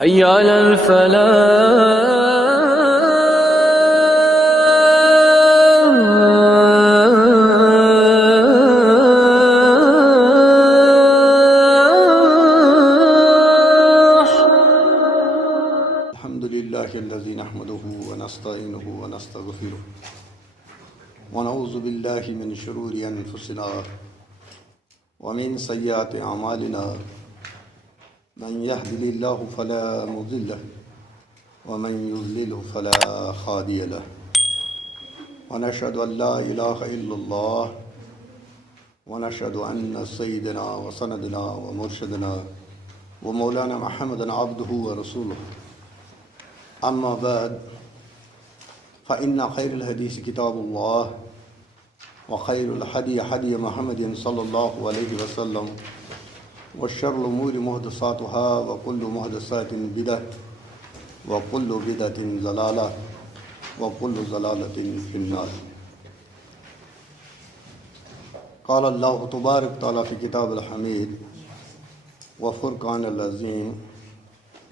حي على الفلاح. الحمد لله الذي نحمده ونستعينه ونستغفره ونعوذ بالله من شرور أنفسنا ومن سيئات أعمالنا من يهده الله فلا مضل له ومن يضلله فلا هادي له ونشهد أن لا إله إلا الله ونشهد أن سيدنا وسندنا ومرشدنا ومولانا محمدا عبده ورسوله. أما بعد فإن خير الحديث كتاب الله وخير الهدي هدي محمد صلى الله عليه وسلم وشر الأمور محدثاتها وكل محدثات بدعة وكل بدعة ضلالة وكل ضلالة في النار. قال الله تبارك وتعالى في كتاب الحميد وفرقان العظيم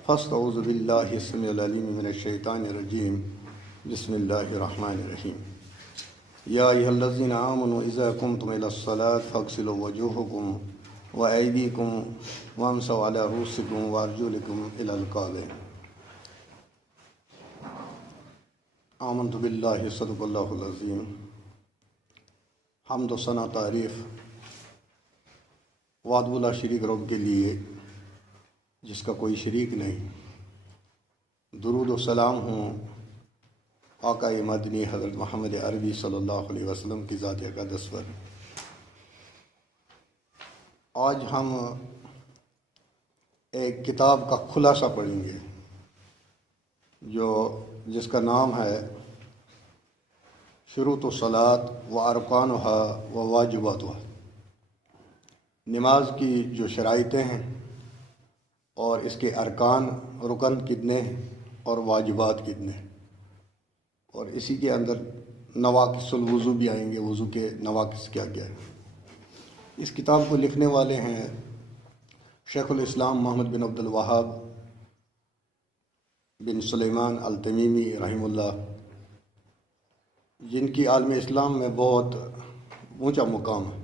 فاستعوذ بالله السميع العليم من الشيطان الرجيم بسم الله الرحمن الرحيم. يا أيها الذين آمنوا إذا قمتم إلى الصلاة فاغسلوا وجوهكم وأيديكم وامسحوا على رؤوسكم وأرجلكم إلى الكعبين. آمنت بالله صدق اللہ العظیم. حمد و ثنا تعریف وحدہ لا شریک رب کے لیے جس کا کوئی شریک نہیں. درود و سلام ہوں آقا مدنی حضرت محمد عربی صلی اللہ علیہ وسلم کی ذات اقدس پر. آج ہم ایک کتاب کا خلاصہ پڑھیں گے جس کا نام ہے شروط الصلاۃ و ارکانها و واجباتها. نماز کی جو شرائطیں ہیں اور اس کے ارکان رکن کتنے ہیں اور واجبات کتنے ہیں، اور اسی کے اندر نواقص الوضو بھی آئیں گے، وضو کے نواقص کیا کیا ہے. اس کتاب کو لکھنے والے ہیں شیخ الاسلام محمد بن عبد الوہاب بن سلیمان التمیمی رحمہ اللہ، جن کی عالم اسلام میں بہت اونچا مقام ہے.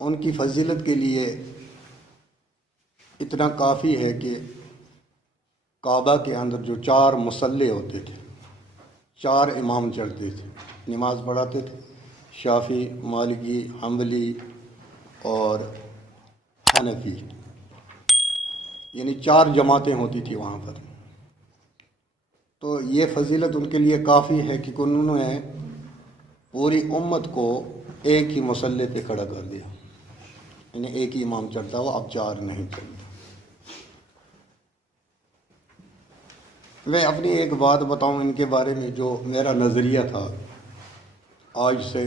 ان کی فضیلت کے لیے اتنا کافی ہے کہ کعبہ کے اندر جو 4 مصلے ہوتے تھے، 4 امام چڑھتے تھے، نماز پڑھاتے تھے. شافعی، مالکی، حنبلی اور حنفی، یعنی 4 جماعتیں ہوتی تھی وہاں پر. تو یہ فضیلت ان کے لیے کافی ہے کہ انہوں نے پوری امت کو ایک ہی مصلی پہ کھڑا کر دیا، یعنی ایک ہی امام چڑھتا ہوا، اب 4 نہیں چڑھتا. میں اپنی ایک بات بتاؤں ان کے بارے میں جو میرا نظریہ تھا آج سے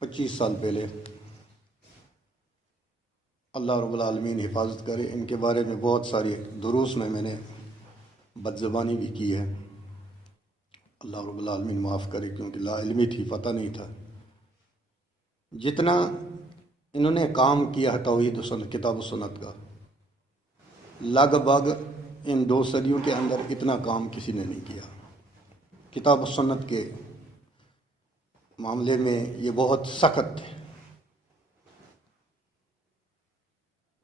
25 سال پہلے. اللہ رب العالمین حفاظت کرے. ان کے بارے میں بہت ساری دروس میں نے بد زبانی بھی کی ہے. اللہ رب العالمین معاف کرے، کیونکہ لا علمی تھی، پتہ نہیں تھا. جتنا انہوں نے کام کیا ہے توحید و سنت، کتاب و سنت کا، لگ بھگ ان 2 صدیوں کے اندر اتنا کام کسی نے نہیں کیا. کتاب و سنت کے معاملے میں یہ بہت سخت تھے.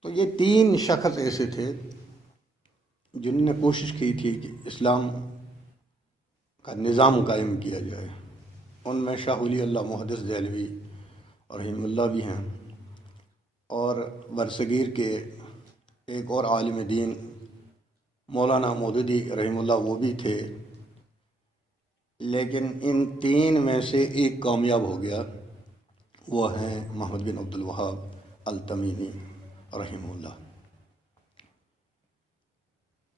تو یہ 3 شخص ایسے تھے جنہوں نے کوشش کی تھی کہ اسلام کا نظام قائم کیا جائے. ان میں شاہ ولی اللہ محدث دہلوی رحمہ اللہ بھی ہیں، اور برصغیر کے ایک اور عالم دین مولانا مودودی رحمہ اللہ وہ بھی تھے. لیکن ان 3 میں سے ایک کامیاب ہو گیا، وہ ہیں محمد بن عبد الوہاب التمیمی رحمہ اللہ.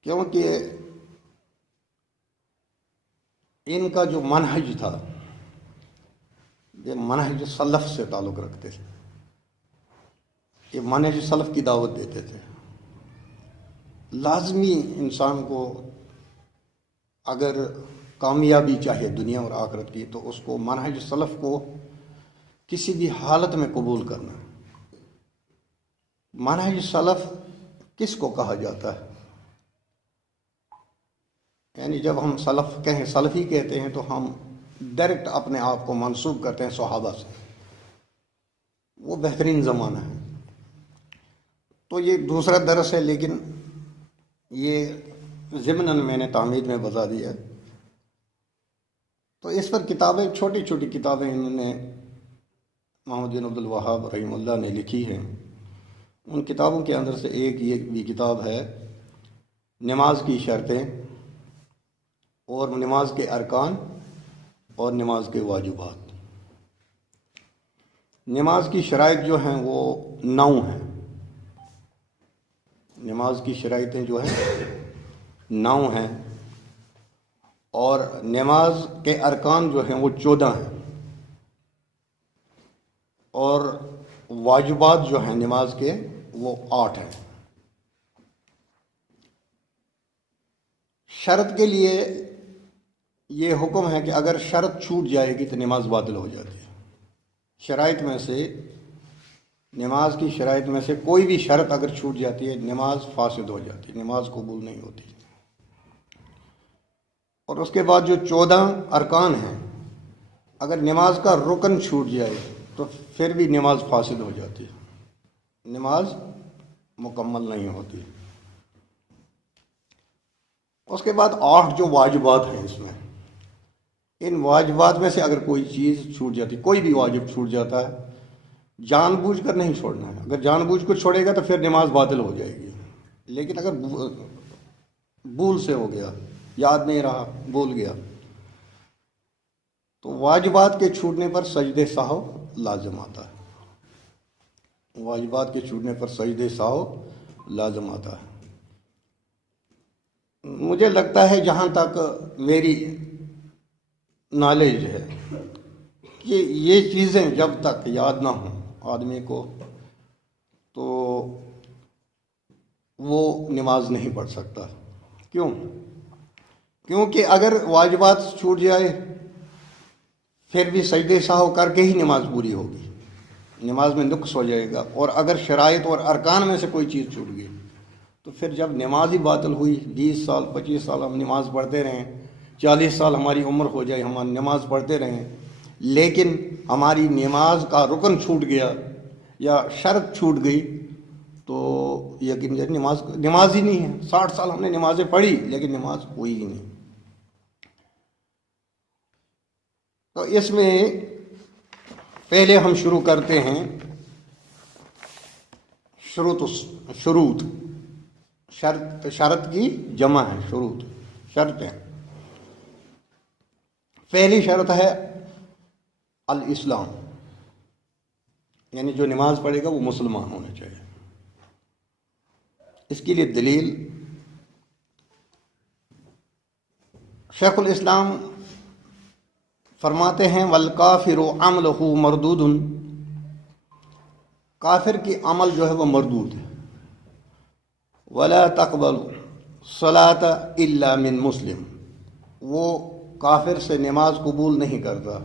کیونکہ ان کا جو منہج تھا یہ منہج سلف سے تعلق رکھتے تھے. یہ منہج سلف کی دعوت دیتے تھے. لازمی انسان کو اگر کامیابی چاہے دنیا اور آخرت کی تو اس کو منہج سلف کو کسی بھی حالت میں قبول کرنا. منہج سلف کس کو کہا جاتا ہے؟ یعنی جب ہم سلف کہیں، سلفی کہتے ہیں تو ہم ڈائریکٹ اپنے آپ کو منسوب کرتے ہیں صحابہ سے، وہ بہترین زمانہ ہے۔ تو یہ دوسرا درس ہے، لیکن یہ ضمناً میں نے تعمید میں بتا دیا۔ تو اس پر کتابیں، چھوٹی چھوٹی کتابیں انہوں نے، محمد بن عبد الوہاب رحمہ اللہ نے لکھی ہیں۔ ان کتابوں کے اندر سے ایک یہ بھی کتاب ہے نماز کی شرطیں اور نماز کے ارکان اور نماز کے واجبات۔ نماز کی شرائط جو ہیں وہ 9 ہیں، نماز کی شرائطیں جو ہیں 9 ہیں، اور نماز کے ارکان جو ہیں وہ 14 ہیں، اور واجبات جو ہیں نماز کے وہ 8 ہیں۔ شرط کے لیے یہ حکم ہے کہ اگر شرط چھوٹ جائے گی تو نماز باطل ہو جاتی ہے۔ شرائط میں سے، نماز کی شرائط میں سے کوئی بھی شرط اگر چھوٹ جاتی ہے نماز فاسد ہو جاتی ہے، نماز قبول نہیں ہوتی۔ اور اس کے بعد جو 14 ارکان ہیں، اگر نماز کا رکن چھوٹ جائے تو پھر بھی نماز فاسد ہو جاتی ہے، نماز مکمل نہیں ہوتی۔ اس کے بعد 8 جو واجبات ہیں اس میں، ان واجبات میں سے اگر کوئی چیز چھوٹ جاتی، کوئی بھی واجب چھوٹ جاتا ہے، جان بوجھ کر نہیں چھوڑنا ہے۔ اگر جان بوجھ کر چھوڑے گا تو پھر نماز باطل ہو جائے گی، لیکن اگر بھول سے ہو گیا، یاد نہیں رہا، بھول گیا، تو واجبات کے چھوٹنے پر سجدے سہو لازم آتا ہے، واجبات کے چھوٹنے پر سجدے سہو لازم آتا ہے۔ مجھے لگتا ہے جہاں تک میری نالج ہے کہ یہ چیزیں جب تک یاد نہ ہوں آدمی کو تو وہ نماز نہیں پڑھ سکتا۔ کیوں؟ کیونکہ اگر واجبات چھوٹ جائے پھر بھی سجدے سہو کر کے ہی نماز پوری ہوگی، نماز میں نقص ہو جائے گا۔ اور اگر شرائط اور ارکان میں سے کوئی چیز چھوٹ گئی تو پھر جب نماز ہی باطل ہوئی، 20 سال 25 سال ہم نماز پڑھتے رہیں، 40 سال ہماری عمر ہو جائے ہم نماز پڑھتے رہیں، لیکن ہماری نماز کا رکن چھوٹ گیا یا شرط چھوٹ گئی تو یقین نماز ہی نہیں ہے۔ 60 سال ہم نے نمازیں پڑھی لیکن نماز ہوئی ہی نہیں۔ تو اس میں پہلے ہم شروع کرتے ہیں شروط، شرط کی جمع ہے شروط، شرطیں۔ پہلی شرط ہے الاسلام، یعنی جو نماز پڑھے گا وہ مسلمان ہونا چاہیے۔ اس کے لیے دلیل شیخ الاسلام فرماتے ہیں والکافر عملہ مردود، کافر کی عمل جو ہے وہ مردود ہے۔ ولا تقبل صلاۃ الا من مسلم، وہ کافر سے نماز قبول نہیں کرتا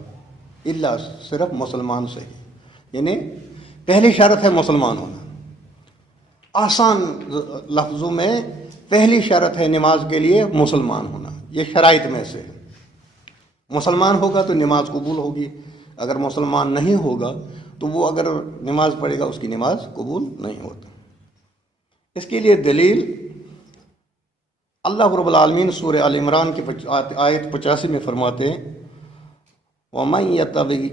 الا صرف مسلمان سے ہی، یعنی پہلی شرط ہے مسلمان ہونا۔ آسان لفظوں میں پہلی شرط ہے نماز کے لیے مسلمان ہونا، یہ شرائط میں سے ہے۔ مسلمان ہوگا تو نماز قبول ہوگی، اگر مسلمان نہیں ہوگا تو وہ اگر نماز پڑھے گا اس کی نماز قبول نہیں ہوتی۔ اس کے لیے دلیل اللہ رب العالمین سورہ آل عمران کی آیت 85 میں فرماتے ہیں وَمَن يَتَّبِغْ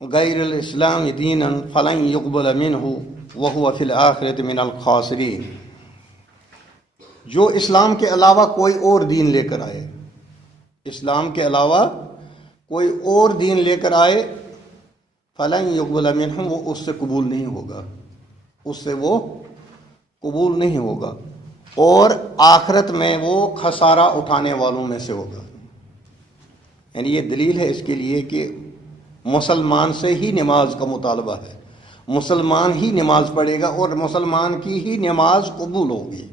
غَيْرَ الْإِسْلَامِ دِينًا فَلَن يُقْبَلَ مِنْهُ وَهُوَ فِي الْآخِرَةِ مِنَ الْخَاسِرِينَ، جو اسلام کے علاوہ کوئی اور دین لے کر آئے، اسلام کے علاوہ کوئی اور دین لے کر آئے، فَلَن يُقْبَلَ مِنْهُ، وہ اس سے قبول نہیں ہوگا، اس سے وہ قبول نہیں ہوگا، اور آخرت میں وہ خسارہ اٹھانے والوں میں سے ہوگا۔ یعنی یہ دلیل ہے اس کے لیے کہ مسلمان سے ہی نماز کا مطالبہ ہے، مسلمان ہی نماز پڑھے گا اور مسلمان کی ہی نماز قبول ہوگی۔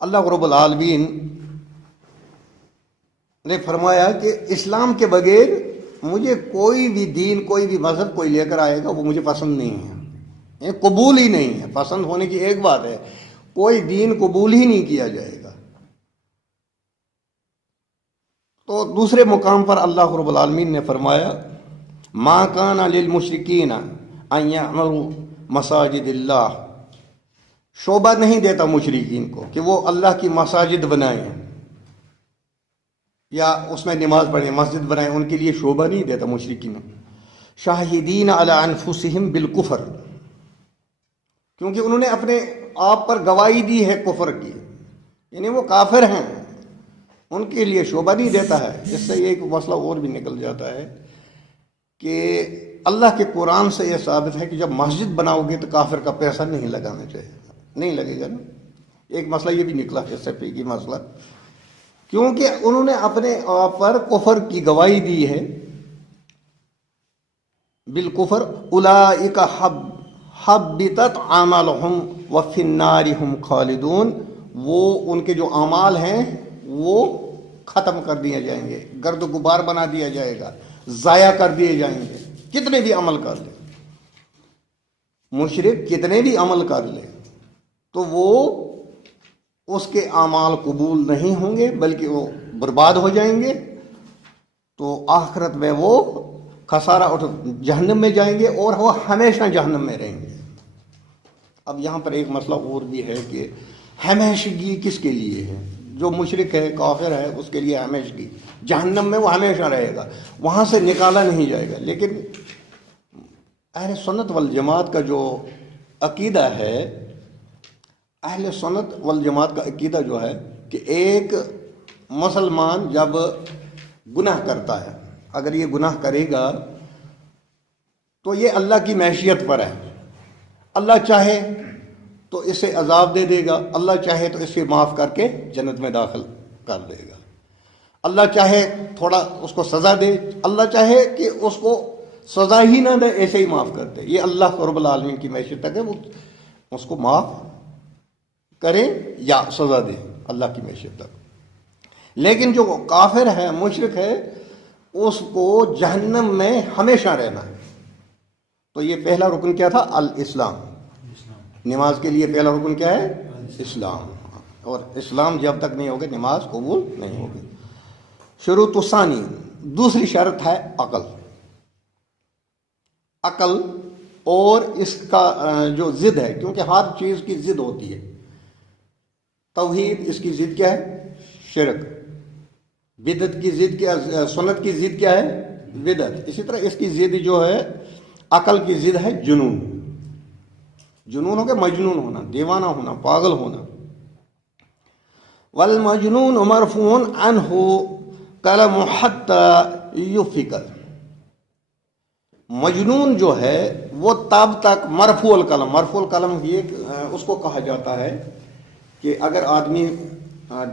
اللہ رب العالمین نے فرمایا کہ اسلام کے بغیر مجھے کوئی بھی دین، کوئی بھی مذہب کوئی لے کر آئے گا وہ مجھے پسند نہیں ہے۔ یہ قبول ہی نہیں ہے. پسند ہونے کی ایک بات ہے، کوئی دین قبول ہی نہیں کیا جائے گا. تو دوسرے مقام پر اللہ رب العالمین نے فرمایا ما کان للمشرکین ان یعمروا مساجد اللہ. شعبہ نہیں دیتا مشرکین کو کہ وہ اللہ کی مساجد بنائیں یا اس میں نماز پڑھیں، مسجد بنائیں. ان کے لیے شعبہ نہیں دیتا مشرکین. شاہدین علی انفسہم بالکفر، کیونکہ انہوں نے اپنے آپ پر گواہی دی ہے کفر کی، یعنی وہ کافر ہیں. ان کے لیے شعبہ نہیں دیتا ہے. اس سے ایک مسئلہ اور بھی نکل جاتا ہے کہ اللہ کے قرآن سے یہ ثابت ہے کہ جب مسجد بناؤ گے تو کافر کا پیسہ نہیں لگانا چاہیے. نہیں لگے گا نا. ایک مسئلہ یہ بھی نکلا ہے، اس سے پہ کی مسئلہ، کیونکہ انہوں نے اپنے آپ پر کفر کی گواہی دی ہے. بالکفر اولئک حبطت اعمالہم وفی النار ہم خالدون. وہ ان کے جو اعمال ہیں وہ ختم کر دیے جائیں گے، گرد و غبار بنا دیا جائے گا، ضائع کر دیے جائیں گے. کتنے بھی عمل کر لے مشرک، کتنے بھی عمل کر لے تو وہ اس کے اعمال قبول نہیں ہوں گے، بلکہ وہ برباد ہو جائیں گے. تو آخرت میں وہ خسارہ اٹھ جہنم میں جائیں گے اور وہ ہمیشہ جہنم میں رہیں گے. اب یہاں پر ایک مسئلہ اور بھی ہے کہ ہمیشگی کس کے لیے ہے؟ جو مشرک ہے، کافر ہے، اس کے لیے ہمیشگی، جہنم میں وہ ہمیشہ رہے گا، وہاں سے نکالا نہیں جائے گا. لیکن اہل سنت والجماعت کا جو عقیدہ ہے، اہل سنت والجماعت کا عقیدہ جو ہے کہ ایک مسلمان جب گناہ کرتا ہے، اگر یہ گناہ کرے گا تو یہ اللہ کی معیشت پر ہے. اللہ چاہے تو اسے عذاب دے دے گا، اللہ چاہے تو اسے معاف کر کے جنت میں داخل کر دے گا. اللہ چاہے تھوڑا اس کو سزا دے، اللہ چاہے کہ اس کو سزا ہی نہ دے، ایسے ہی معاف کر دے. یہ اللہ رب العالمین کی معیشت تک ہے، وہ اس کو معاف کرے یا سزا دے، اللہ کی معیشت تک. لیکن جو کافر ہے، مشرک ہے، اس کو جہنم میں ہمیشہ رہنا ہے. تو یہ پہلا رکن کیا تھا؟ الاسلام. نماز کے لیے پہلا رکن کیا ہے؟ اسلام. اور اسلام جب تک نہیں ہوگا نماز قبول نہیں ہوگی. شروط ثانی، دوسری شرط ہے عقل. عقل اور اس کا جو ضد ہے، کیونکہ ہر چیز کی ضد ہوتی ہے. توحید، اس کی ضد کیا ہے؟ شرک. بدعت کی ضد کیا؟ سنت کی ضد کیا ہے؟ بدعت. اسی طرح اس کی ضد جو ہے، عقل کی ضد ہے جنون. جنون ہو گیا مجنون ہونا، دیوانہ ہونا، پاگل ہونا. والمجنون مرفوع عنہ قلم حتی یفکر. مجنون جو ہے وہ تب تک مرفوع القلم، مرفوع القلم یہ اس کو کہا جاتا ہے کہ اگر آدمی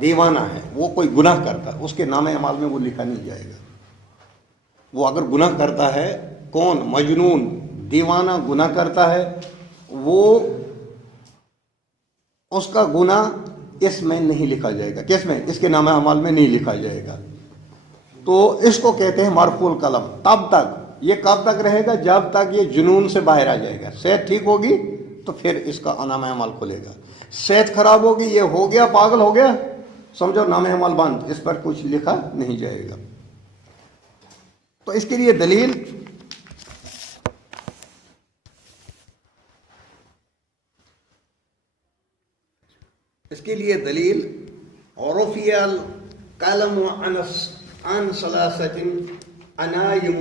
دیوانہ ہے، وہ کوئی گناہ کرتا ہے، اس کے نام اعمال میں وہ لکھا نہیں جائے گا. وہ اگر گناہ کرتا ہے، کون؟ مجنون، دیوانہ گناہ کرتا ہے، وہ اس کا گناہ اس میں نہیں لکھا جائے گا. کس میں؟ اس کے نام اعمال میں نہیں لکھا جائے گا. تو اس کو کہتے ہیں مرفوع القلم. تب تک، یہ کب تک رہے گا؟ جب تک یہ جنون سے باہر آ جائے گا. صحت ٹھیک ہوگی تو پھر اس کا نام اعمال کھلے گا. صحت خراب ہوگی، یہ ہو گیا، پاگل ہو گیا، سمجھو نام اعمال بند، اس پر کچھ لکھا نہیں جائے گا. تو اس کے لیے دلیل رفع القلم عن ثلاثة عنائم.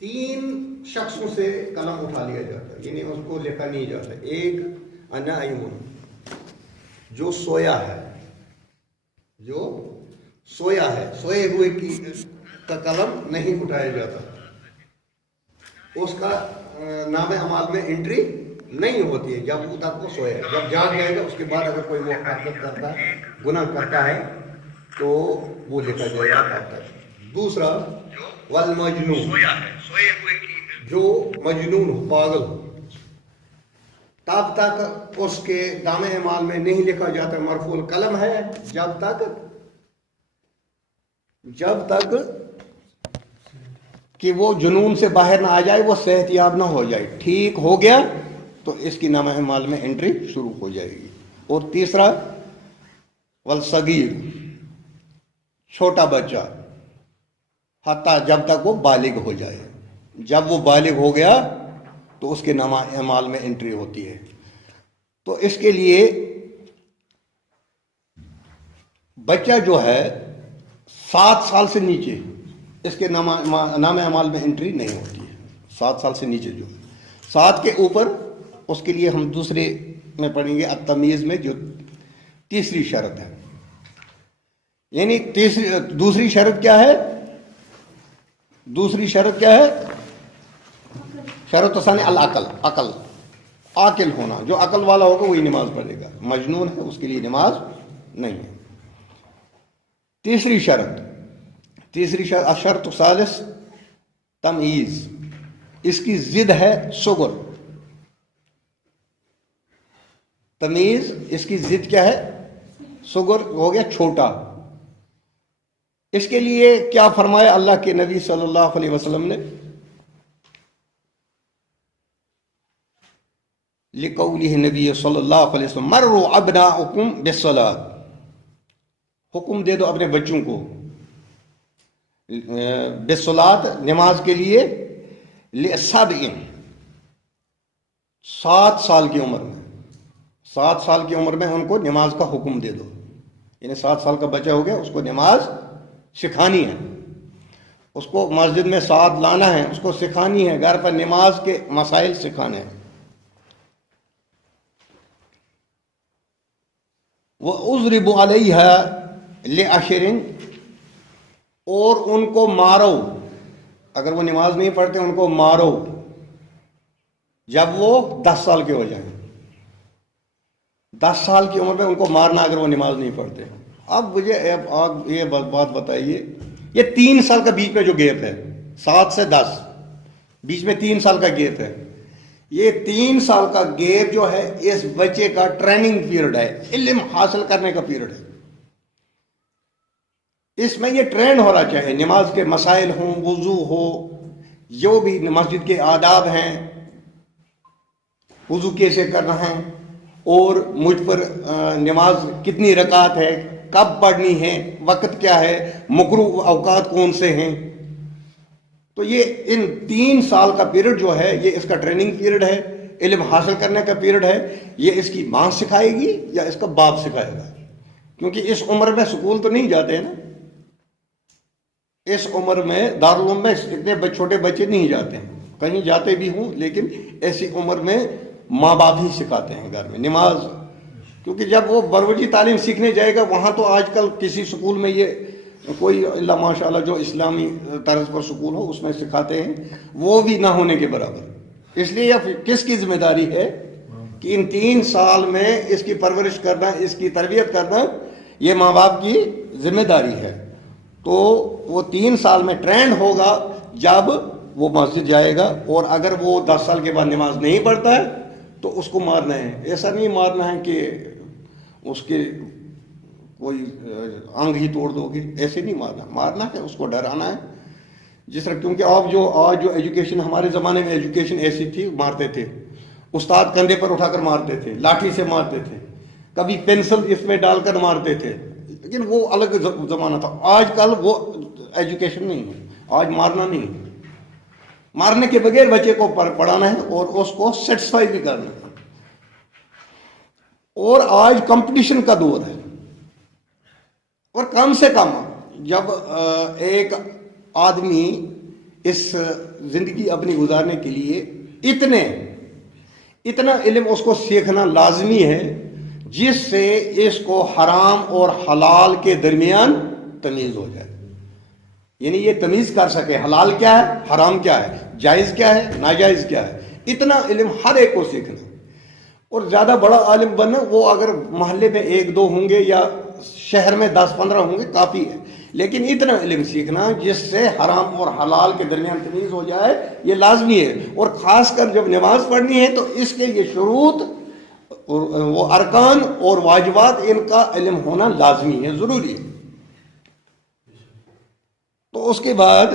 3 شخصوں سے قلم اٹھا لیا جاتا ہے، یعنی اس کو لکھا نہیں جاتا. ایک عنائم، جو سویا ہے، جو سویا ہے، سوئے ہوئے کا قلم نہیں اٹھایا جاتا، اس کا نام اعمال میں انٹری نہیں ہوتی ہے جب تک وہ سویا ہے. جب جاگ جائے گا اس کے بعد اگر کوئی وہ حرکت کرتا ہے، گناہ کرتا ہے، تو وہ لکھا جائے گا تب تک. دوسرا والمجنون، جو مجنون ہو، پاگل ہو، تب تک اس کے نام اعمال میں نہیں لکھا جاتا، مرفوع القلم ہے جب تک کہ وہ جنون سے باہر نہ آ جائے، وہ صحت یاب نہ ہو جائے، ٹھیک ہو گیا تو اس کی نامہ اعمال میں انٹری شروع ہو جائے گی۔ اور تیسرا والصغیر، چھوٹا بچہ، حتیٰ جب تک وہ بالغ ہو جائے، جب وہ بالغ ہو گیا تو اس کے نامہ اعمال میں انٹری ہوتی ہے۔ تو اس کے لیے بچہ جو ہے 7 سال سے نیچے اس کے نامہ اعمال میں انٹری نہیں ہوتی ہے۔ 7 سال سے نیچے جو 7 کے اوپر، اس کے لیے ہم دوسرے میں پڑھیں گے التمیز میں، جو تیسری شرط ہے۔ یعنی دوسری شرط کیا ہے؟ دوسری شرط کیا ہے؟ شرط ثانی العقل، عاقل ہونا۔ جو عقل والا ہوگا وہی نماز پڑھے گا، مجنون ہے اس کے لیے نماز نہیں ہے۔ تیسری شرط الشرط الثالث تمیز، اس کی ضد ہے صغر۔ تمیز اس کی ضد کیا ہے؟ صغر ہو گیا چھوٹا۔ اس کے لیے کیا فرمایا اللہ کے نبی صلی اللہ علیہ وسلم نے؟ لقولہ نبی صلی اللہ علیہ وسلم مروا ابناءکم بالصلاۃ، حکم دے دو اپنے بچوں کو بالصلاۃ، نماز کے لیے، لسبع، 7 سال کی عمر میں، 7 سال کی عمر میں ان کو نماز کا حکم دے دو۔ یعنی 7 سال کا بچہ ہو گیا، اس کو نماز سکھانی ہے، اس کو مسجد میں ساتھ لانا ہے، اس کو سکھانی ہے، گھر پر نماز کے مسائل سکھانے ہیں۔ وَأُضْرِبُ عَلَيْهَا لِعَشْرٍ، اور ان کو مارو، اگر وہ نماز نہیں پڑھتے ان کو مارو جب وہ 10 سال کے ہو جائیں۔ 10 سال کی عمر میں ان کو مارنا اگر وہ نماز نہیں پڑھتے۔ اب مجھے یہ بات بتائیے، یہ 3 سال کا بیچ میں جو گیپ ہے، 7 سے 10 بیچ میں 3 سال کا گیپ ہے، یہ 3 سال کا گیپ جو ہے اس بچے کا ٹریننگ پیریڈ ہے، علم حاصل کرنے کا پیریڈ ہے۔ اس میں یہ ٹرین ہونا چاہیے، نماز کے مسائل ہوں، وضو ہو، جو بھی مسجد کے آداب ہیں، وضو کیسے کرنا ہے، اور مجھ پر نماز کتنی رکعت ہے، کب پڑھنی ہے، وقت کیا ہے، مکروہ اوقات کون سے ہیں۔ تو یہ ان 3 سال کا پیریڈ جو ہے یہ اس کا ٹریننگ پیریڈ ہے، علم حاصل کرنے کا پیریڈ ہے۔ یہ اس کی ماں سکھائے گی یا اس کا باپ سکھائے گا؟ کیونکہ اس عمر میں سکول تو نہیں جاتے ہیں نا، اس عمر میں دارالعلوم میں اتنے چھوٹے بچے نہیں جاتے ہیں، کہیں جاتے بھی ہوں لیکن ایسی عمر میں ماں باپ ہی سکھاتے ہیں گھر میں نماز۔ کیونکہ جب وہ بروجی تعلیم سیکھنے جائے گا، وہاں تو آج کل کسی سکول میں یہ کوئی اللہ ماشاء اللہ جو اسلامی طرز پر سکول ہو اس میں سکھاتے ہیں، وہ بھی نہ ہونے کے برابر۔ اس لیے اب کس کی ذمہ داری ہے کہ ان 3 سال میں اس کی پرورش کرنا، اس کی تربیت کرنا، یہ ماں باپ کی ذمہ داری ہے۔ تو وہ 3 سال میں ٹرینڈ ہوگا جب وہ مسجد جائے گا، اور اگر وہ 10 سال کے بعد نماز نہیں پڑھتا ہے تو اس کو مارنا ہے۔ ایسا نہیں مارنا ہے کہ اس کے کوئی انگ ہی توڑ دو گے، ایسے نہیں مارنا، مارنا ہے اس کو ڈرانا ہے۔ جس طرح کیونکہ آج جو ایجوکیشن، ہمارے زمانے میں ایجوکیشن ایسی تھی، مارتے تھے، استاد کندھے پر اٹھا کر مارتے تھے، لاٹھی سے مارتے تھے، کبھی پینسل اس میں ڈال کر مارتے تھے، لیکن وہ الگ زمانہ تھا۔ آج کل وہ ایجوکیشن نہیں ہے، آج مارنا نہیں ہے، مارنے کے بغیر بچے کو پڑھانا ہے اور اس کو سیٹسفائی بھی کرنا ہے۔ اور آج کمپٹیشن کا دور ہے، اور کم سے کم جب ایک آدمی اس زندگی اپنی گزارنے کے لیے اتنا علم اس کو سیکھنا لازمی ہے جس سے اس کو حرام اور حلال کے درمیان تمیز ہو جائے، یعنی یہ تمیز کر سکے حلال کیا ہے، حرام کیا ہے، جائز کیا ہے، ناجائز کیا ہے۔ اتنا علم ہر ایک کو سیکھنا، اور زیادہ بڑا عالم بننا، وہ اگر محلے میں 1-2 ہوں گے یا شہر میں 10-15 ہوں گے کافی ہے، لیکن اتنا علم سیکھنا جس سے حرام اور حلال کے درمیان تمیز ہو جائے، یہ لازمی ہے۔ اور خاص کر جب نماز پڑھنی ہے تو اس کے یہ شروط، وہ ارکان اور واجبات، ان کا علم ہونا لازمی ہے، ضروری ہے۔ تو اس کے بعد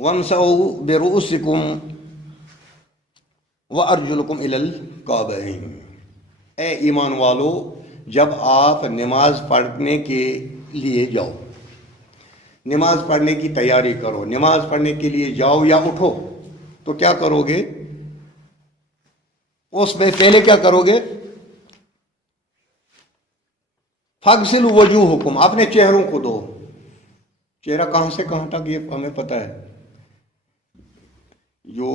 وَامْسَحُوا بِرُؤُوسِكُمْ وَأَرْجُلُكُمْ إِلَى الْكَعْبَيْنِ۔ اے ایمان والو، جب آپ نماز پڑھنے کے لیے جاؤ، نماز پڑھنے کی تیاری کرو، نماز پڑھنے کے لیے جاؤ یا اٹھو، تو کیا کرو گے؟ اس میں پہلے کیا کرو گے؟ فَاغْسِلُوا وُجُوهَكُمْ، اپنے چہروں کو دھو۔ چہرہ کہاں سے کہاں تک یہ ہمیں پتہ ہے، جو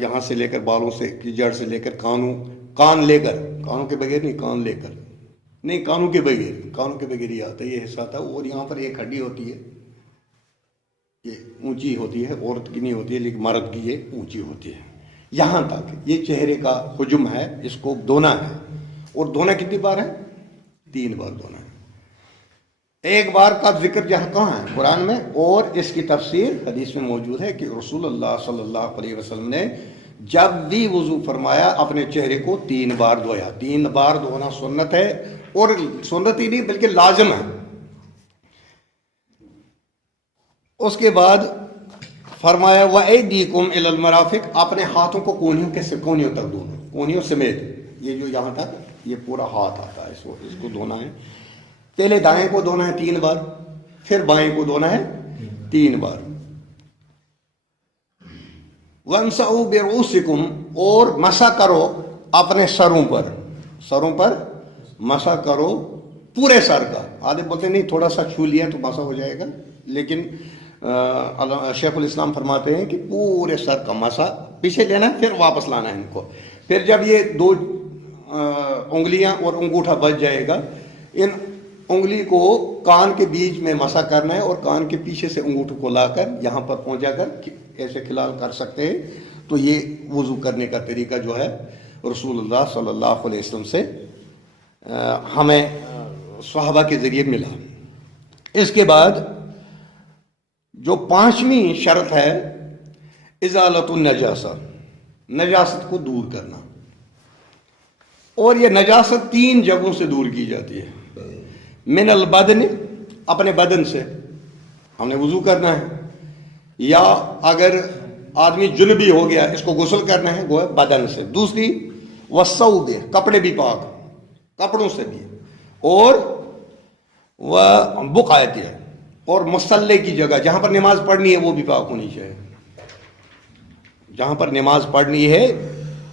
یہاں سے لے کر بالوں سے کی جڑ سے لے کر کان لے کر، کانوں کے بغیر نہیں، کان لے کر نہیں، کانوں کے بغیر یہ آتا ہے، یہ حصہ تھا۔ اور یہاں پر ایک ہڈی ہوتی ہے، یہ اونچی ہوتی ہے، عورت کی نہیں ہوتی ہے لیکن مرد کی یہ اونچی ہوتی ہے، یہاں تک یہ چہرے کا حجم ہے، اس کو دھونا ہے۔ اور دھونا کتنی بار ہے؟ 3 بار دھونا ہے۔ ایک بار کا ذکر جہاں کہاں ہے؟ قرآن میں، اور اس کی تفسیر حدیث میں موجود ہے کہ رسول اللہ صلی اللہ علیہ وسلم نے جب بھی وضو فرمایا اپنے چہرے کو 3 بار دھویا۔ 3 بار دھونا سنت ہے، اور سنت ہی نہیں بلکہ لازم ہے۔ اس کے بعد فرمایا وَأَيْدِيكُمْ إِلَى الْمَرَافِقِ، اپنے ہاتھوں کو کونیوں تک دھونا، کونیوں سمیت، یہ جو یہاں تک یہ پورا ہاتھ آتا ہے، اس کو دھونا ہے۔ پہلے دائیں کو دھونا ہے 3 بار، پھر بائیں کو دھونا ہے 3 بار۔ وَامْسَحُوا بِرُؤُوسِكُمْ، اور مسح کرو اپنے سروں پر مسح کرو، پورے سر کا۔ آدھے بولتے نہیں تھوڑا سا چھو لیا تو مسح ہو جائے گا، لیکن شیخ الاسلام فرماتے ہیں کہ پورے سر کا مسح، پیچھے لینا ہے پھر واپس لانا ہے ان کو۔ پھر جب یہ 2 انگلیاں اور انگوٹھا بچ جائے گا، ان انگلی کو کان کے بیچ میں مسح کرنا ہے، اور کان کے پیچھے سے انگوٹھے کو لا کر یہاں پر پہنچا کر ایسے کھلال کر سکتے ہیں۔ تو یہ وضو کرنے کا طریقہ جو ہے رسول اللہ صلی اللہ علیہ وسلم سے ہمیں صحابہ کے ذریعے ملا۔ اس کے بعد جو 5ویں شرط ہے ازالۃ النجاسہ، نجاست کو دور کرنا۔ اور یہ نجاست 3 جگہوں سے دور کی جاتی ہے۔ من البدن، اپنے بدن سے ہم نے وضو کرنا ہے، یا اگر آدمی جنبی ہو گیا اس کو غسل کرنا ہے وہ ہے بدن سے۔ دوسری والثوب، کپڑے بھی پاک، کپڑوں سے بھی، اور وہ بقعت، اور مصلی کی جگہ جہاں پر نماز پڑھنی ہے وہ بھی پاک ہونی چاہیے، جہاں پر نماز پڑھنی ہے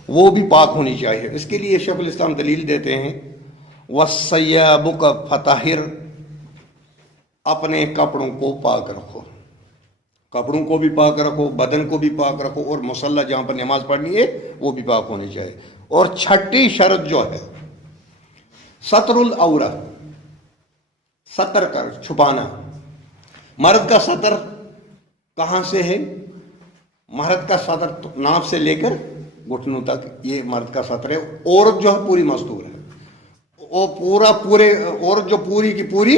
وہ بھی پاک ہونی چاہیے۔ اس کے لیے شیخ الاسلام دلیل دیتے ہیں وَالثِّيَابُكَ فَطَهِّرْ، اپنے کپڑوں کو پاک رکھو، کپڑوں کو بھی پاک رکھو، بدن کو بھی پاک رکھو، اور مصلی جہاں پر نماز پڑھنی ہے وہ بھی پاک ہونی چاہیے۔ اور 6ٹھی شرط جو ہے ستر العورہ، ستر کر چھپانا۔ مرد کا سطر کہاں سے ہے؟ مرد کا سطر ناف سے لے کر گھٹنوں تک یہ مرد کا سطر ہے۔ عورت جو ہے پوری مستور ہے، وہ عورت جو پوری کی پوری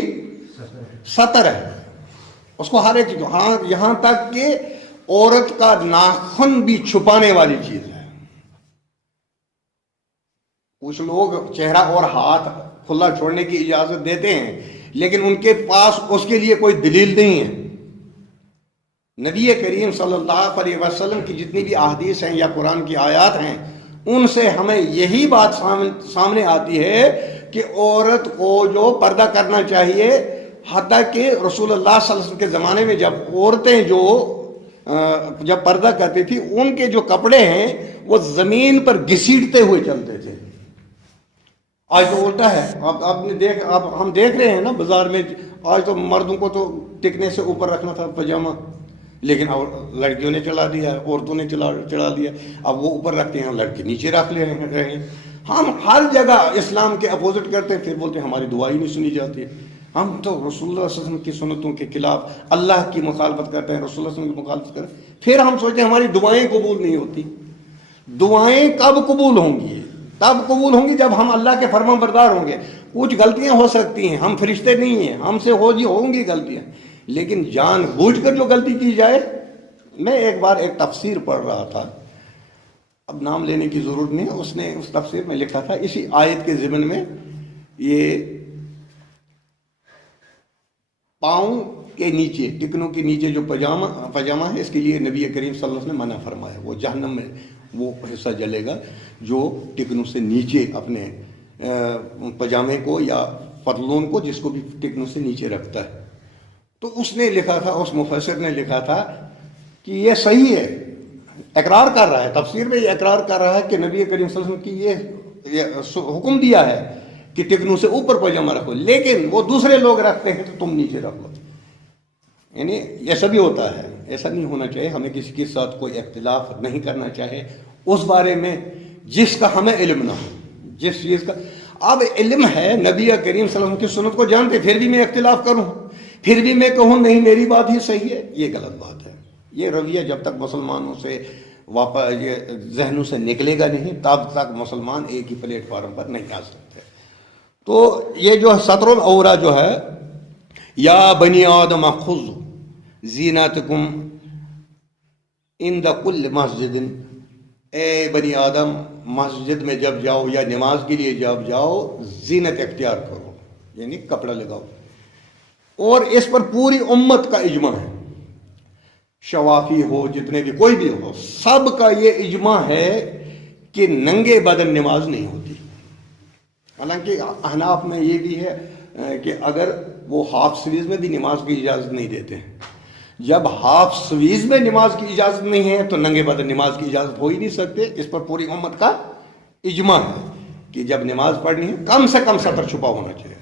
سطر ہے، اس کو ہر ایک چیز، ہاں یہاں تک کہ عورت کا ناخن بھی چھپانے والی چیز ہے۔ کچھ لوگ چہرہ اور ہاتھ کھلا چھوڑنے کی اجازت دیتے ہیں، لیکن ان کے پاس اس کے لیے کوئی دلیل نہیں ہے۔ نبی کریم صلی اللہ علیہ وسلم کی جتنی بھی احادیث ہیں یا قرآن کی آیات ہیں، ان سے ہمیں یہی بات سامنے آتی ہے کہ عورت کو جو پردہ کرنا چاہیے، حتیٰ کہ رسول اللہ صلی اللہ علیہ وسلم کے زمانے میں جب عورتیں جب پردہ کرتی تھی، ان کے جو کپڑے ہیں وہ زمین پر گھسیٹتے ہوئے چلتے تھے۔ آج تو الٹا ہے، اب ہم دیکھ رہے ہیں نا بازار میں، آج تو مردوں کو تو ٹکنے سے اوپر رکھنا تھا پاجامہ، لیکن لڑکیوں نے چلا دیا، عورتوں نے چلا دیا، اب وہ اوپر رکھتے ہیں، لڑکے نیچے رکھ لے رہے ہیں۔ ہم ہر جگہ اسلام کے اپوزٹ کرتے ہیں، پھر بولتے ہیں ہماری دعا ہی نہیں سنی جاتی۔ ہم تو رسول اللہ صلی اللہ علیہ وسلم کی سنتوں کے خلاف اللہ کی مخالفت کرتے ہیں، رسول اللہ صلی اللہ علیہ وسلم کی مخالفت کرتے ہیں، پھر ہم سوچتے ہیں ہماری دعائیں قبول نہیں ہوتی۔ دعائیں کب قبول ہوں گی؟ تب قبول ہوں گی جب ہم اللہ کے فرمان بردار ہوں گے۔ کچھ غلطیاں ہو سکتی ہیں، ہم فرشتے نہیں ہیں، ہم سے ہوں گی غلطیاں، لیکن جان بوجھ کر جو غلطی کی جائے۔ میں ایک بار ایک تفسیر پڑھ رہا تھا، اب نام لینے کی ضرورت نہیں ہے، اس نے اس تفسیر میں لکھا تھا اسی آیت کے ضمن میں، یہ پاؤں کے نیچے، ٹکنوں کے نیچے جو پاجامہ ہے، اس کے لیے نبی کریم صلی اللہ علیہ وسلم نے منع فرمایا. وہ جہنم میں وہ حصہ جلے گا جو ٹکنوں سے نیچے اپنے پاجامے کو یا پتلون کو، جس کو بھی ٹکنوں سے نیچے رکھتا ہے. تو اس نے لکھا تھا، اس مفسر نے لکھا تھا کہ یہ صحیح ہے، اقرار کر رہا ہے، تفسیر میں یہ اقرار کر رہا ہے کہ نبی کریم صلی اللہ علیہ وسلم کی یہ حکم دیا ہے کہ ٹکنوں سے اوپر پاجامہ رکھو، لیکن وہ دوسرے لوگ رکھتے ہیں تو تم نیچے رکھو. یعنی ایسا بھی ہوتا ہے، ایسا نہیں ہونا چاہیے. ہمیں کسی کے ساتھ کوئی اختلاف نہیں کرنا چاہیے اس بارے میں جس کا ہمیں علم نہ ہو، جس چیز کا. اب علم ہے، نبی کریم صلی اللہ علیہ وسلم کی سنت کو جانتے، پھر بھی میں اختلاف کروں، پھر بھی میں کہوں نہیں میری بات ہی صحیح ہے، یہ غلط بات ہے. یہ رویہ جب تک مسلمانوں سے واپس یہ ذہنوں سے نکلے گا نہیں، تب تک مسلمان ایک ہی پلیٹ فارم پر نہیں آ سکتے. تو یہ جو سطر الاوریٰ جو ہے، یا بنی آدم خذوا زینتکم عند کل مسجد، اے بنی آدم مسجد میں جب جاؤ یا نماز کے لیے جب جاؤ زینت اختیار کرو، یعنی کپڑا لگاؤ. اور اس پر پوری امت کا اجماع ہے، شوافی ہو، جتنے بھی کوئی بھی ہو، سب کا یہ اجماع ہے کہ ننگے بدن نماز نہیں ہوتی. حالانکہ احناف میں یہ بھی ہے کہ اگر وہ ہاف سلیوز میں بھی نماز کی اجازت نہیں دیتے ہیں. جب ہاف سلیوز میں نماز کی اجازت نہیں ہے تو ننگے بدن نماز کی اجازت ہو ہی نہیں سکتے. اس پر پوری امت کا اجماع ہے کہ جب نماز پڑھنی ہے کم سے کم سطر چھپا ہونا چاہیے.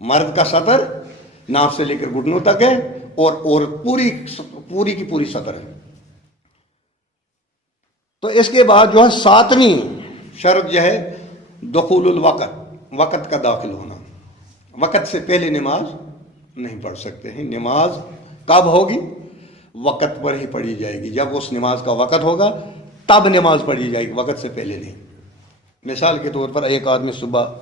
مرد کا سطر ناف سے لے کر گھٹنوں تک ہے، اور عورت پوری کی پوری سطر ہے. تو اس کے بعد جو ہے 7ویں شرط جو ہے دخول الوقت، وقت کا داخل ہونا. وقت سے پہلے نماز نہیں پڑھ سکتے ہیں. نماز کب ہوگی؟ وقت پر ہی پڑھی جائے گی. جب اس نماز کا وقت ہوگا تب نماز پڑھی جائے گی، وقت سے پہلے نہیں. مثال کے طور پر ایک آدمی صبح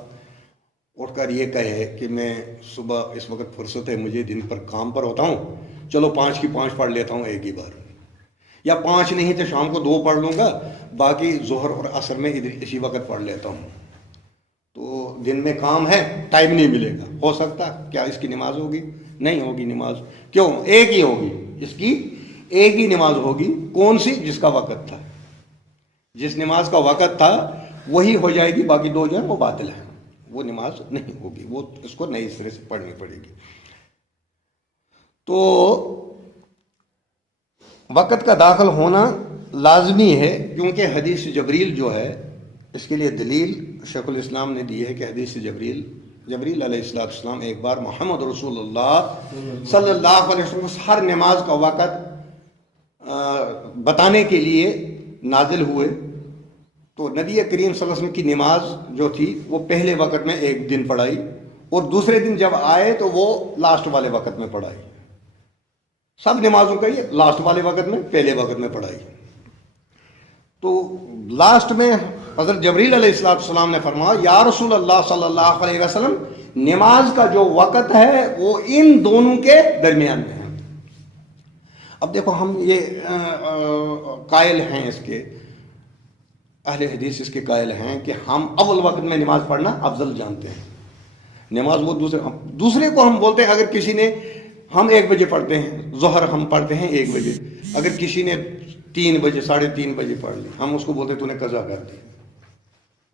اٹھ کر یہ کہے کہ میں صبح اس وقت فرصت ہے، مجھے دن پر کام پر ہوتا ہوں، چلو 5 کی 5 پڑھ لیتا ہوں ایک ہی بار، یا 5 نہیں تو شام کو 2 پڑھ لوں گا، باقی ظہر اور عصر میں اسی وقت پڑھ لیتا ہوں. تو دن میں کام ہے، ٹائم نہیں ملے گا. ہو سکتا کیا اس کی نماز ہوگی؟ نہیں ہوگی نماز. کیوں؟ ایک ہی ہوگی، اس کی ایک ہی نماز ہوگی. کون سی؟ جس کا وقت تھا. جس نماز کا وقت تھا وہی ہو جائے گی، باقی 2 جو ہیں وہ باطل ہیں، وہ نماز نہیں ہوگی، وہ اس کو نئی سرے سے پڑھنی پڑے گی. تو وقت کا داخل ہونا لازمی ہے، کیونکہ حدیث جبریل جو ہے اس کے لیے دلیل شیخ الاسلام نے دی ہے کہ حدیث جبریل علیہ السلام ایک بار محمد رسول اللہ صلی اللہ علیہ وسلم ہر نماز کا وقت بتانے کے لیے نازل ہوئے. تو نبی کریم صلی اللہ علیہ وسلم کی نماز جو تھی وہ پہلے وقت میں ایک دن پڑھائی، اور دوسرے دن جب آئے تو وہ لاسٹ والے وقت میں پڑھائی. سب نمازوں کا یہ لاسٹ والے وقت میں، پہلے وقت میں پڑھائی. تو لاسٹ میں حضرت جبریل علیہ السلام نے فرمایا یا رسول اللہ صلی اللہ علیہ وسلم، نماز کا جو وقت ہے وہ ان دونوں کے درمیان میں ہے. اب دیکھو ہم یہ قائل ہیں، اس کے اہل حدیث اس کے قائل ہیں کہ ہم اول وقت میں نماز پڑھنا افضل جانتے ہیں. نماز وہ دوسرے کو ہم بولتے ہیں، اگر کسی نے ہم 1 بجے پڑھتے ہیں، ظہر ہم پڑھتے ہیں 1 بجے، اگر کسی نے 3 بجے 3:30 بجے پڑھ لی، ہم اس کو بولتے تو نے قضا کر دی،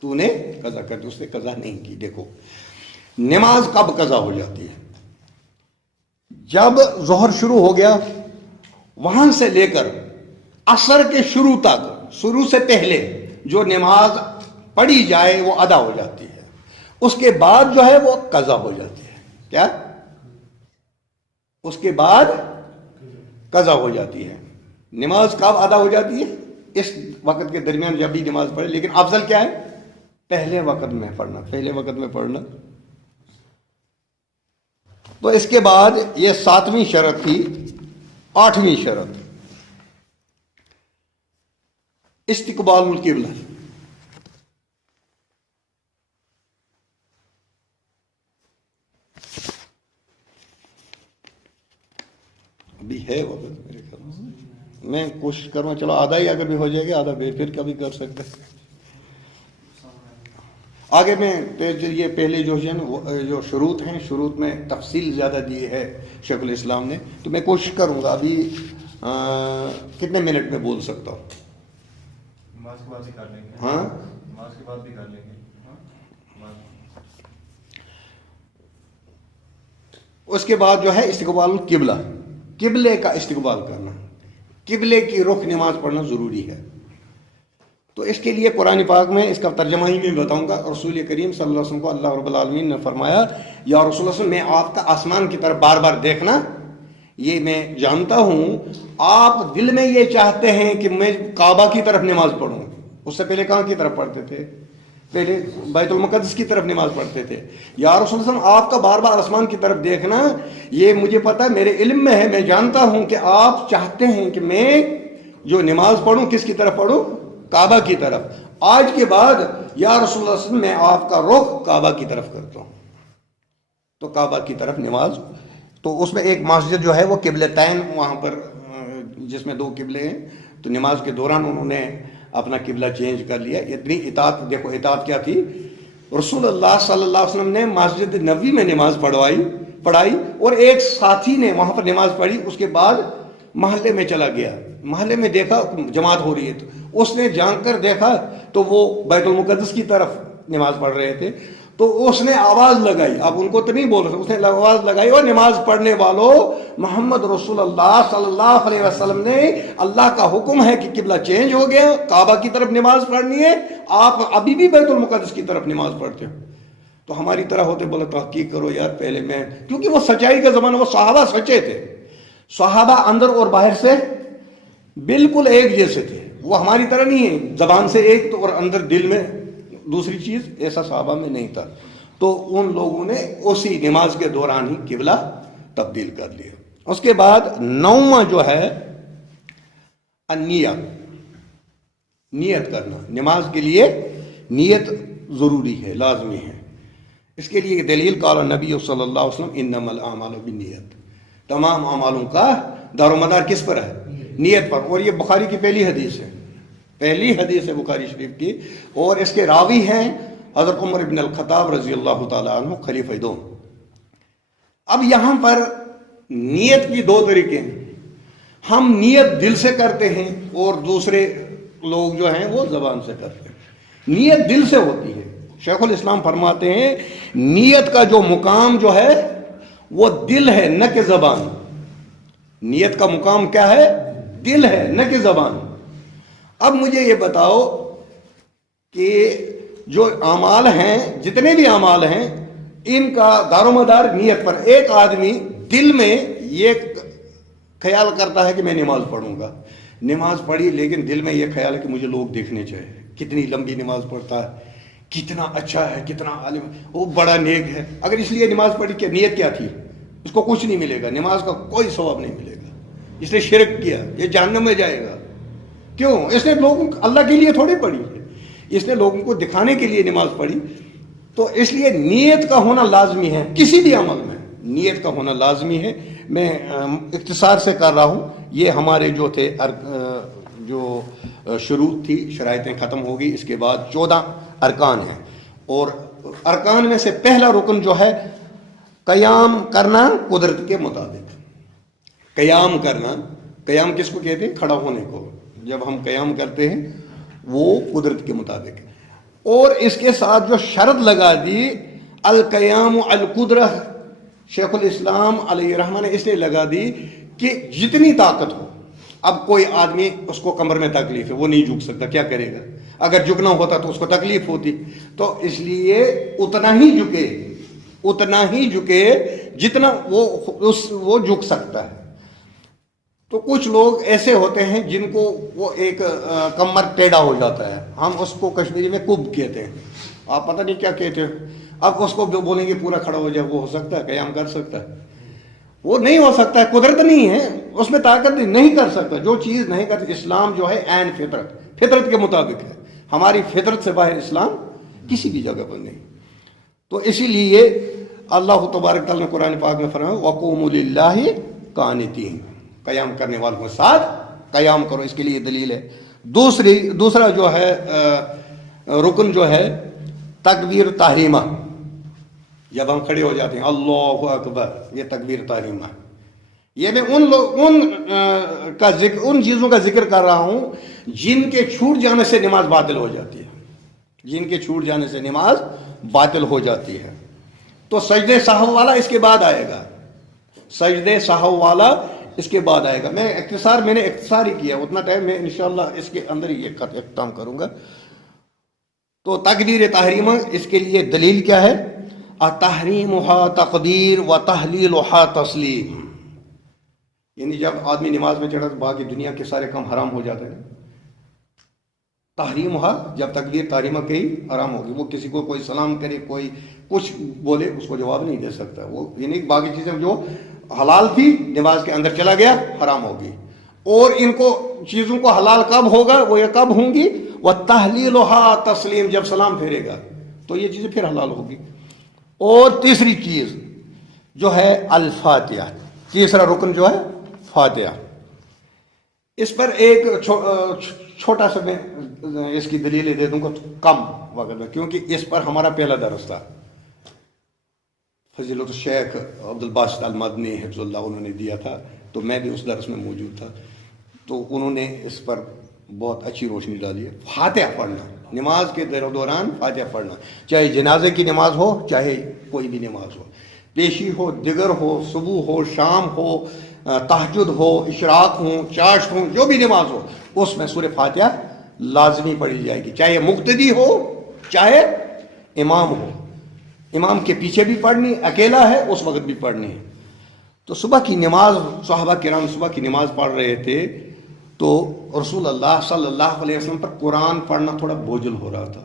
تو نے قضا کر دی. اس نے قضا نہیں کی. دیکھو نماز کب قضا ہو جاتی ہے؟ جب ظہر شروع ہو گیا، وہاں سے لے کر عصر کے شروع تک، شروع سے پہلے جو نماز پڑھی جائے وہ ادا ہو جاتی ہے. اس کے بعد جو ہے وہ قضا ہو جاتی ہے. کیا؟ اس کے بعد قضا ہو جاتی ہے. نماز کب ادا ہو جاتی ہے؟ اس وقت کے درمیان جب بھی نماز پڑھے، لیکن افضل کیا ہے؟ پہلے وقت میں پڑھنا، پہلے وقت میں پڑھنا. تو اس کے بعد یہ 7ویں شرط تھی. 8ویں شرط استقبال القبلہ. ابھی ہے وقت میرے خیال میں کوشش کروں، چلو آدھا ہی اگر بھی ہو جائے گا، آدھا پھر کبھی کر سکتے. آگے میں یہ پہلے جو ہے نا جو شروط ہیں، شروط میں تفصیل زیادہ دی ہے شیخ الاسلام نے، تو میں کوشش کروں گا ابھی کتنے منٹ میں بول سکتا ہوں؟ نماز کے بعد بھی کر لیں گے. ہاں نماز کے بعد بھی کر لیں گے. اس کے بعد جو ہے استقبال القبلہ، قبلے کا استقبال کرنا، قبلے کی رخ نماز پڑھنا ضروری ہے. تو اس کے لیے قرآن پاک میں اس کا ترجمہ ہی میں بتاؤں گا. رسول کریم صلی اللہ علیہ وسلم کو اللہ رب العالمین نے فرمایا، یا رسول اللہ صلی اللہ علیہ وسلم میں آپ کا آسمان کی طرف بار بار دیکھنا یہ میں جانتا ہوں آپ دل میں یہ چاہتے ہیں کہ میں کعبہ کی طرف نماز پڑھوں. اس سے پہلے کہاں کی طرف پڑھتے تھے؟ پہلے بیت المقدس کی طرف نماز پڑھتے تھے. یا رسول اللہ صلی اللہ علیہ وسلم آپ کا بار بار آسمان کی طرف دیکھنا یہ مجھے پتا ہے، میرے علم میں ہے، میں جانتا ہوں کہ آپ چاہتے ہیں کہ میں جو نماز پڑھوں کس کی طرف پڑھوں؟ کعبہ کی طرف. آج کے بعد یا رسول اللہ صلی اللہ علیہ وسلم میں آپ کا رخ کعبہ کی طرف کرتا ہوں. تو کعبہ کی طرف نماز، تو اس میں ایک مسجد جو ہے وہ قبلتین وہاں پر جس میں دو قبلے ہیں، تو نماز کے دوران انہوں نے اپنا قبلہ چینج کر لیا. اتنی اطاعت، دیکھو اطاعت کیا تھی. رسول اللہ صلی اللہ علیہ وسلم نے مسجد نبوی میں نماز پڑھائی اور ایک ساتھی نے وہاں پر نماز پڑھی. اس کے بعد محلے میں چلا گیا، محلے میں دیکھا جماعت ہو رہی ہے، تو اس نے جان کر دیکھا تو وہ بیت المقدس کی طرف نماز پڑھ رہے تھے. تو اس نے آواز لگائی، اب ان کو تو نہیں بول رہے، اس نے آواز لگائی، اور نماز پڑھنے والوں محمد رسول اللہ صلی اللہ علیہ وسلم نے اللہ کا حکم ہے کہ قبلہ چینج ہو گیا، کعبہ کی طرف نماز پڑھنی ہے، آپ ابھی بھی بیت المقدس کی طرف نماز پڑھتے ہو. تو ہماری طرح ہوتے بولے تحقیق کرو یار پہلے میں، کیونکہ وہ سچائی کا زمانہ، وہ صحابہ سچے تھے، صحابہ اندر اور باہر سے بالکل ایک جیسے تھے. وہ ہماری طرح نہیں ہے زبان سے ایک تو اور اندر دل میں دوسری چیز، ایسا صحابہ میں نہیں تھا. تو ان لوگوں نے اسی نماز کے دوران ہی قبلہ تبدیل کر لیا. اس کے بعد 9واں جو ہے نیت کرنا. نماز کے لیے نیت ضروری ہے، لازمی ہے. اس کے لیے دلیل قال نبی صلی اللہ علیہ وسلم انما الاعمال بالنیت. تمام اعمالوں کا دار و مدار کس پر ہے؟ نیت پر. اور یہ بخاری کی پہلی حدیث ہے، پہلی حدیث ہے بخاری شریف کی، اور اس کے راوی ہیں حضرت عمر بن الخطاب رضی اللہ تعالیٰ عنہ خلیفہ دوم. اب یہاں پر نیت کی دو طریقے ہیں. ہم نیت دل سے کرتے ہیں اور دوسرے لوگ جو ہیں وہ زبان سے کرتے ہیں. نیت دل سے ہوتی ہے. شیخ الاسلام فرماتے ہیں نیت کا جو مقام جو ہے وہ دل ہے نہ کہ زبان. نیت کا مقام کیا ہے؟ دل ہے نہ کہ زبان. اب مجھے یہ بتاؤ کہ جو اعمال ہیں، جتنے بھی اعمال ہیں، ان کا دار و مدار نیت پر. ایک آدمی دل میں یہ خیال کرتا ہے کہ میں نماز پڑھوں گا، نماز پڑھی، لیکن دل میں یہ خیال ہے کہ مجھے لوگ دیکھنے چاہیے، کتنی لمبی نماز پڑھتا ہے، کتنا اچھا ہے، کتنا عالم، وہ بڑا نیک ہے. اگر اس لیے نماز پڑھی کہ نیت کیا تھی، اس کو کچھ نہیں ملے گا، نماز کا کوئی ثواب نہیں ملے گا. اس نے شرک کیا، یہ جہنم میں جائے گا. کیوں؟ اس نے لوگوں اللہ کے لیے تھوڑی پڑھی ہے، اس نے لوگوں کو دکھانے کے لیے نماز پڑھی. تو اس لیے نیت کا ہونا لازمی ہے. کسی بھی عمل میں نیت کا ہونا لازمی ہے. میں اختصار سے کر رہا ہوں. یہ ہمارے جو تھے جو شروط تھی، شرائطیں ختم ہو گئی. اس کے بعد 14 ارکان ہیں، اور ارکان میں سے پہلا رکن جو ہے قیام کرنا قدرت کے مطابق. قیام کرنا، قیام کس کو کہتے ہیں؟ کھڑا ہونے کو. جب ہم قیام کرتے ہیں وہ قدرت کے مطابق. اور اس کے ساتھ جو شرط لگا دی القیام القدرہ، شیخ الاسلام علیہ رحمہ نے اس لیے لگا دی کہ جتنی طاقت ہو. اب کوئی آدمی اس کو کمر میں تکلیف ہے، وہ نہیں جھک سکتا، کیا کرے گا؟ اگر جھکنا ہوتا تو اس کو تکلیف ہوتی. تو اس لیے اتنا ہی جھکے جتنا وہ جھک سکتا ہے. تو کچھ لوگ ایسے ہوتے ہیں جن کو وہ ایک کمر ٹیڑھا ہو جاتا ہے، ہم اس کو کشمیری میں کب کہتے ہیں، آپ پتہ نہیں کیا کہتے ہیں. اب اس کو بولیں گے پورا کھڑا ہو جائے، وہ ہو سکتا ہے؟ قیام کر سکتا ہے؟ وہ نہیں ہو سکتا ہے. قدرت نہیں ہے اس میں، طاقت نہیں کر سکتا. جو چیز نہیں کرتی، اسلام جو ہے عین فطرت کے مطابق ہے. ہماری فطرت سے باہر اسلام کسی بھی جگہ پر نہیں. تو اسی لیے اللہ تبارک تعالیٰ نے قرآن پاک میں فرمایا وَقُومُوا لِلَّهِ قَانِتِينَ، قیام کرنے والوں کے ساتھ قیام کرو. اس کے لیے دلیل ہے. دوسرا جو ہے رکن جو ہے تکبیر تحریمہ، جب ہم کھڑے ہو جاتے ہیں اللہ اکبر، یہ تکبیر تحریمہ. یہ میں ان چیزوں کا ذکر کر رہا ہوں جن کے چھوٹ جانے سے نماز باطل ہو جاتی ہے، جن کے چھوٹ جانے سے نماز باطل ہو جاتی ہے. تو سجدے سہو والا اس کے بعد آئے گا، سجدے سہو والا اس کے بعد آئے گا. میں نے اختصار ہی کیا، اتنا ٹائم میں انشاءاللہ اس کے اندر ہی اختتام کروں گا. تو تکبیر تحریمہ اس کے لیے دلیل کیا ہے؟ تحریمها تقدیر و تحلیلها تسلیم. یعنی جب آدمی نماز میں چڑھا تو باقی دنیا کے سارے کام حرام ہو جاتے ہیں. تحریمها، جب تکبیر تحریمہ کہی حرام ہوگی. وہ کسی کو کوئی سلام کرے، کوئی کچھ بولے، اس کو جواب نہیں دے سکتا. وہ یعنی باقی چیزیں جو حلال تھی نماز کے اندر چلا گیا حرام ہوگی. اور ان کو چیزوں کو حلال کب ہوگا؟ وہ یہ کب ہوں گی؟ وَتَحْلِيلُهَا تسلیم، جب سلام پھیرے گا تو یہ چیزیں پھر حلال ہوگی. اور تیسری چیز جو ہے الفاتحہ، تیسرا رکن جو ہے فاتحہ. اس پر ایک چھوٹا سا میں اس کی دلیلیں دے دوں گا کم وقت میں، کیونکہ اس پر ہمارا پہلا درس تھا. فضیلت الشیخ عبد الباسط المدنی حفظ اللہ انہوں نے دیا تھا، تو میں بھی اس درس میں موجود تھا. تو انہوں نے اس پر بہت اچھی روشنی ڈالی ہے. فاتحہ پڑھنا، نماز کے دوران فاتحہ پڑھنا، چاہے جنازے کی نماز ہو چاہے کوئی بھی نماز ہو، پیشی ہو، دگر ہو، صبح ہو، شام ہو، تہجد ہو، اشراق ہو، چاشت ہو، جو بھی نماز ہو اس میں سورہ فاتحہ لازمی پڑھی جائے گی، چاہے مقتدی ہو چاہے امام ہو. امام کے پیچھے بھی پڑھنی، اکیلا ہے اس وقت بھی پڑھنی ہے. تو صبح کی نماز، صحابہ کرام صبح کی نماز پڑھ رہے تھے تو رسول اللہ صلی اللہ علیہ وسلم پر قرآن پڑھنا تھوڑا بوجھل ہو رہا تھا.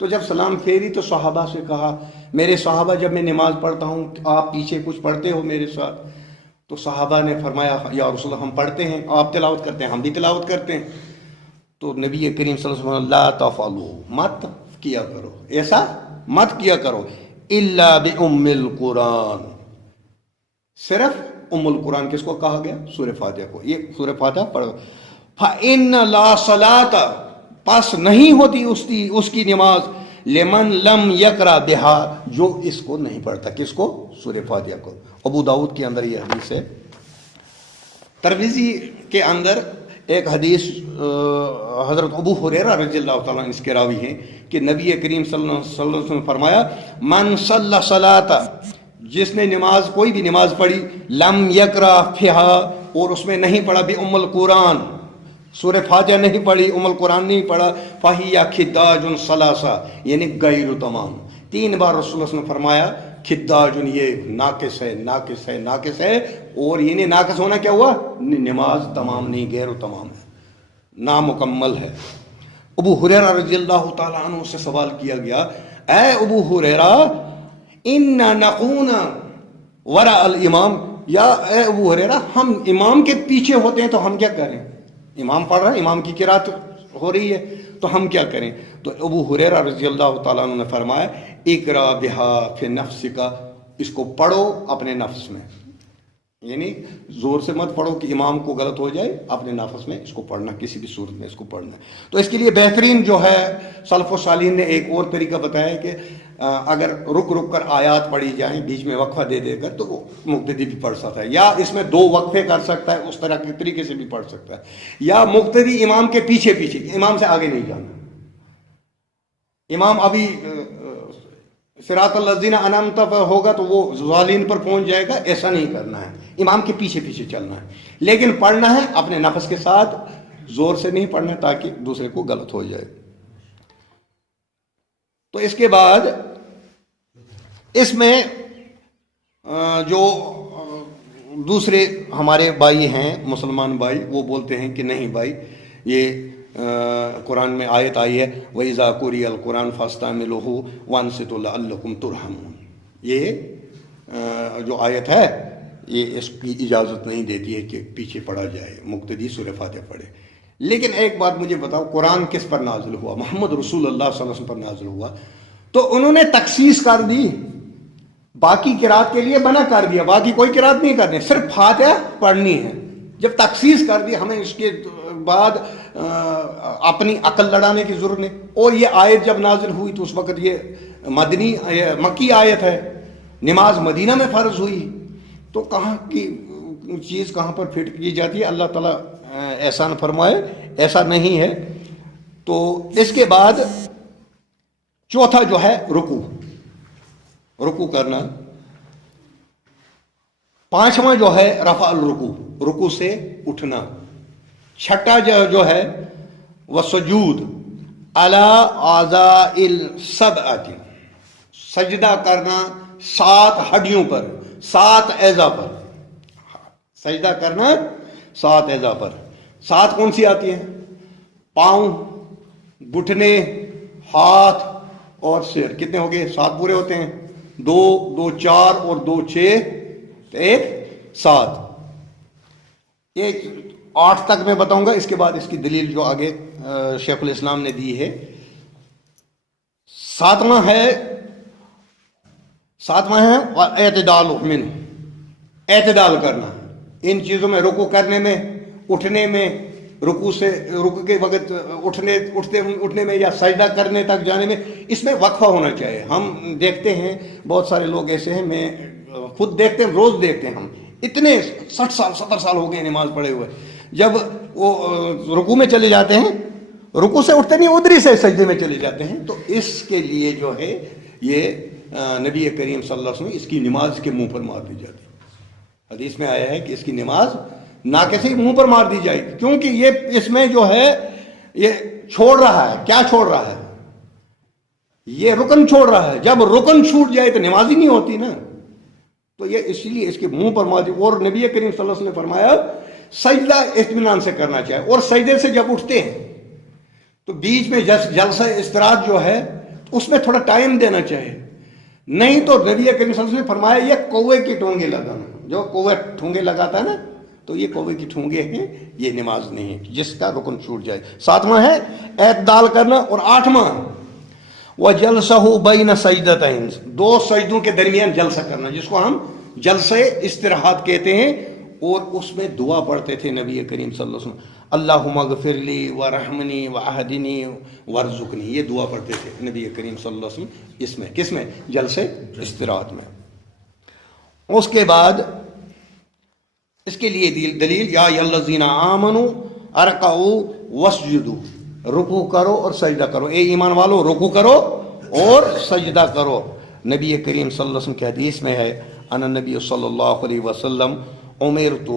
تو جب سلام پھیری تو صحابہ سے کہا، میرے صحابہ جب میں نماز پڑھتا ہوں آپ پیچھے کچھ پڑھتے ہو میرے ساتھ؟ تو صحابہ نے فرمایا یا رسول اللہ ہم پڑھتے ہیں، آپ تلاوت کرتے ہیں ہم بھی تلاوت کرتے ہیں. تو نبی کریم صلی اللہ علیہ وسلم لا تفعلوا، مت کیا کرو، ایسا مت کیا کرو، الا بام القرآن، صرف ام القرآن. کس کو کہا گیا؟ سورہ فاتحہ کو. یہ سورہ فاتحہ پڑھو. فَإِنَّ لَا صَلَاةَ، پس نہیں ہوتی اس کی نماز، لمن لم یقرأ بہا، جو اس کو نہیں پڑھتا. کس کو؟ سورہ فاتحہ کو. ابو داؤد کے اندر یہ حدیث ہے. ترمذی کے اندر ایک حدیث حضرت ابو ہریرہ رضی اللہ تعالیٰ عنہ اس کے راوی ہیں کہ نبی کریم صلی اللہ علیہ وسلم نے فرمایا، من صلی صلاۃ، جس نے نماز کوئی بھی نماز پڑھی، لم یقرأ فیہا، اور اس میں نہیں پڑھا بھی ام القرآن، سورہ فاتحہ نہیں پڑھی، ام القرآن نہیں پڑھا، فہی خداج ثلاثہ، یعنی غیر تمام. 3 بار رسول اللہ صلی اللہ علیہ وسلم نے فرمایا خداج، یہ ناقص ہے، ناقص ہے، ناقص ہے. اور یہ ناقص ہونا کیا ہوا؟ نماز تمام نہیں، غیر تمام ہے، نامکمل ہے. ابو ہریرہ رضی اللہ تعالیٰ عنہ سے سوال کیا گیا، اے ابو ہریرہ، ان نقون وراء الامام، یا اے ابو ہریرہ ہم امام کے پیچھے ہوتے ہیں تو ہم کیا کریں؟ امام پڑھ رہا ہے، امام کی قرات ہو رہی ہے تو ہم کیا کریں؟ تو ابو ہریرہ رضی اللہ تعالیٰ عنہ نے فرمایا، اقرا بہا فی نفسک، اس کو پڑھو اپنے نفس میں. یعنی زور سے مت پڑھو کہ امام کو غلط ہو جائے، اپنے نفس میں اس کو پڑھنا، کسی بھی صورت میں اس کو پڑھنا. تو اس کے لیے بہترین جو ہے سلف و صالحین نے ایک اور طریقہ بتایا کہ اگر رک رک کر آیات پڑھی جائیں، بیچ میں وقفہ دے دے کر، تو وہ مقتدی بھی پڑھ سکتا ہے، یا اس میں 2 وقفے کر سکتا ہے، اس طرح کے طریقے سے بھی پڑھ سکتا ہے. یا مقتدی امام کے پیچھے پیچھے، امام سے آگے نہیں جانا. امام ابھی صراط الذین انعمت ہوگا تو وہ ظالمین پر پہنچ جائے گا، ایسا نہیں کرنا ہے. امام کے پیچھے پیچھے چلنا ہے، لیکن پڑھنا ہے اپنے نفس کے ساتھ، زور سے نہیں پڑھنا تاکہ دوسرے کو غلط ہو جائے. تو اس کے بعد اس میں جو دوسرے ہمارے بھائی ہیں مسلمان بھائی، وہ بولتے ہیں کہ نہیں بھائی، یہ قرآن میں آیت آئی ہے وَإِذَا قُرِئَ الْقُرْآنُ فَاسْتَمِعُوا وَأَنصِتُوا لَعَلَّكُمْ تُرْحَمُونَ. یہ جو آیت ہے یہ اس کی اجازت نہیں دیتی ہے کہ پیچھے پڑھا جائے، مقتدی سورہ فاتحہ پڑھے. لیکن ایک بات مجھے بتاؤ، قرآن کس پر نازل ہوا؟ محمد رسول اللہ صلی اللہ علیہ وسلم پر نازل ہوا. تو انہوں نے تخصیص کر دی، باقی قرات کے لیے منع کر دیا، باقی کوئی قرات نہیں کرنی، صرف فاتحہ پڑھنی ہے. جب تخصیص کر دی، ہمیں اس کے بعد اپنی عقل لڑانے کی ضرورت نہیں. اور یہ آیت جب نازل ہوئی تو اس وقت یہ مکی آیت ہے, نماز مدینہ میں فرض ہوئی, تو کہاں کی چیز کہاں پر فٹ کی جاتی ہے. اللہ تعالیٰ احسان فرمائے, ایسا نہیں ہے. تو اس کے بعد چوتھا جو ہے رکوع کرنا. پانچواں جو ہے رفع الرکوع, رکوع سے اٹھنا. چھٹا جو ہے وہ سجود علی اعضاء السبعۃ, سجدہ کرنا 7 ہڈیوں پر, 7 اعضاء پر سجدہ کرنا, 7 اعضاء پر. 7 کون سی آتی ہیں؟ پاؤں, گھٹنے, ہاتھ اور سر. کتنے ہو گئے؟ 7 پورے ہوتے ہیں. 2 2 4 اور 2 6 تو 1 7. یہ 8 تک میں بتاؤں گا, اس کے بعد اس کی دلیل جو آگے شیخ الاسلام نے دی ہے. 7واں ہے اعتدال منہ, اعتدال کرنا ان چیزوں میں, رکوع کرنے میں, اٹھنے میں, رکوع کے وقت اٹھنے میں یا سجدہ کرنے تک جانے میں. اس میں وقفہ ہونا چاہیے. ہم دیکھتے ہیں بہت سارے لوگ ایسے ہیں, میں خود دیکھتے ہیں, روز دیکھتے ہیں, ہم اتنے 60 سال 70 سال ہو گئے نماز پڑھے ہوئے, جب وہ رکوع میں چلے جاتے ہیں, رکوع سے اٹھتے نہیں, ادھر سے سجدے میں چلے جاتے ہیں. تو اس کے لیے جو ہے یہ نبی کریم صلی اللہ علیہ وسلم اس کی نماز کے منہ پر مار دی جاتی ہے. حدیث میں آیا ہے کہ اس کی نماز ناکے سے منہ پر مار دی جائے گی, کیونکہ یہ اس میں جو ہے یہ چھوڑ رہا ہے. کیا چھوڑ رہا ہے؟ یہ رکن چھوڑ رہا ہے. جب رکن چھوٹ جائے تو نماز ہی نہیں ہوتی نا. تو یہ اس لیے اس کے منہ پر مار دی. اور نبی کریم صلی اللہ علیہ وسلم نے فرمایا سجدہ اطمینان سے کرنا چاہیے, اور سجدے سے جب اٹھتے ہیں تو بیچ میں جلسہ استراحت جو ہے اس میں تھوڑا ٹائم دینا چاہیے. نہیں تو نبی کریم صلی اللہ علیہ وسلم نے فرمایا یہ کوے کی ٹونگے لگانا, جو کوے ٹھونگے لگاتا ہے نا, تو یہ کوے کی ٹھونگے ہیں, یہ نماز نہیں ہے جس کا رکن چھوٹ جائے. 7واں ہے اعتدال کرنا. اور 8واں وَجَلْسَهُ بَيْنَ سَجْدَتَيْن, 2 سجدوں کے درمیان جلسہ کرنا, جس کو ہم جلسہ استراحت کہتے ہیں. اور اس میں دعا پڑھتے تھے نبی کریم صلی اللہ علیہ وسلم, اللہم اغفر لی ورحمنی واہدنی وارزقنی. یہ دعا پڑھتے تھے نبی کریم صلی اللہ علیہ وسلم. اس میں کس میں؟ جلسہ استراحت میں. اس کے بعد اس کے لیے دلیل یا الذین آمنوا ارکعوا واسجدوا, رکوع کرو اور سجدہ کرو. اے ایمان والو رکوع کرو اور سجدہ کرو. نبی کریم صلی اللہ علیہ وسلم کی حدیث میں ہے ان النبی صلی اللہ علیہ وسلم امرت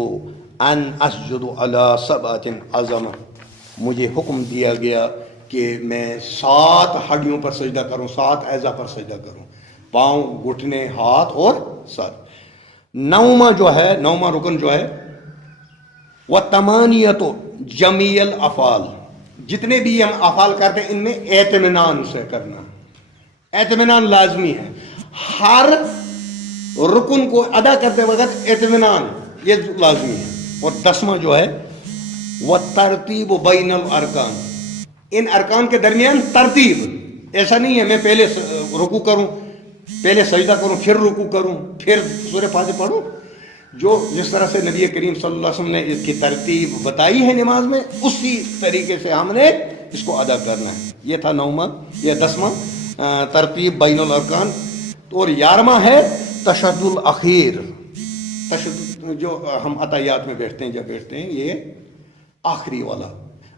ان اسجد علی 7 عظم, مجھے حکم دیا گیا کہ میں 7 ہڈیوں پر سجدہ کروں, 7 اعضاء پر سجدہ کروں, پاؤں, گھٹنے, ہاتھ اور سر. 9واں جو ہے, 9واں رکن جو ہے وَتَمَانِيَةُ جَمِيعَ الْأَفْعَالِ, جتنے بھی ہم افعال کرتے ہیں ان میں اطمینان سے کرنا. اطمینان لازمی ہے, ہر رکن کو ادا کرتے وقت اطمینان یہ لازمی ہے. اور 10واں جو ہے وَالتَّرْتِيبُ بَيْنَ الْأَرْكَانِ, ان ارکان کے درمیان ترتیب. ایسا نہیں ہے میں پہلے رکوع کروں, پہلے سجدہ کروں, پھر رکوع کروں, پھر سورہ فاتحہ پڑھوں. جو جس طرح سے نبی کریم صلی اللہ علیہ وسلم نے اس کی ترتیب بتائی ہے نماز میں, اسی طریقے سے ہم نے اس کو ادا کرنا ہے. یہ تھا 9واں یا 10واں ترتیب بین الارکان. اور 11واں ہے تشہد الاخیر, تشہد جو ہم عطیات میں بیٹھتے ہیں, جب بیٹھتے ہیں, یہ آخری والا.